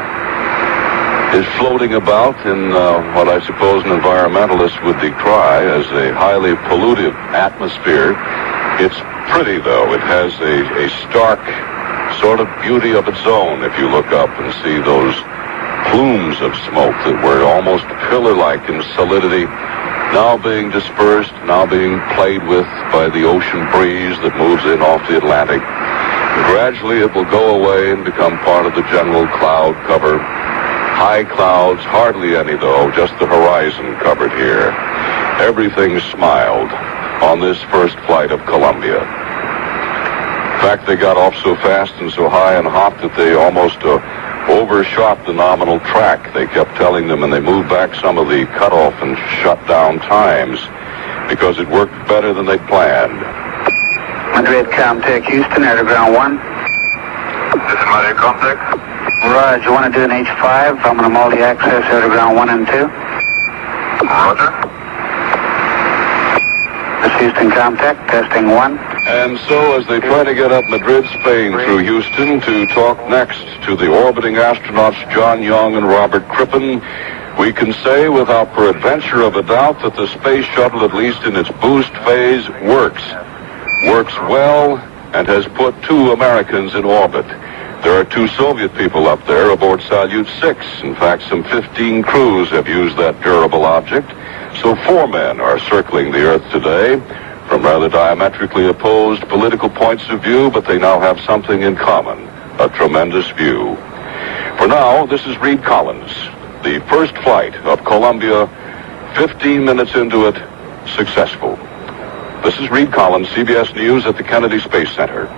is floating about in what I suppose an environmentalist would decry as a highly polluted atmosphere. It's pretty, though. It has a stark sort of beauty of its own if you look up and see those plumes of smoke that were almost pillar-like in solidity, now being dispersed, now being played with by the ocean breeze that moves in off the Atlantic. Gradually it will go away and become part of the general cloud cover. High clouds, hardly any though, just the horizon covered here. Everything smiled on this first flight of Columbia. In fact, they got off so fast and so high and hot that they almost overshot the nominal track, they kept telling them, and they moved back some of the cutoff and shut down times because it worked better than they'd planned. Madrid, Comtech, Houston, air to ground 1. This is Madrid, Comtech. Roger, you want to do an H5? I'm on a multi-access, air to ground 1 and 2. Roger. This is Houston, Comtech, testing 1. And so as they try to get up Madrid, Spain through Houston to talk next to the orbiting astronauts John Young and Robert Crippen, we can say without peradventure of a doubt that the Space Shuttle, at least in its boost phase, works well and has put 2 Americans in orbit. There are 2 Soviet people up there aboard Salyut 6. In fact, some 15 crews have used that durable object. So 4 men are circling the Earth today from rather diametrically opposed political points of view, but they now have something in common, a tremendous view. For now, this is Reid Collins. The first flight of Columbia, 15 minutes into it, successful. This is Reid Collins, CBS News at the Kennedy Space Center.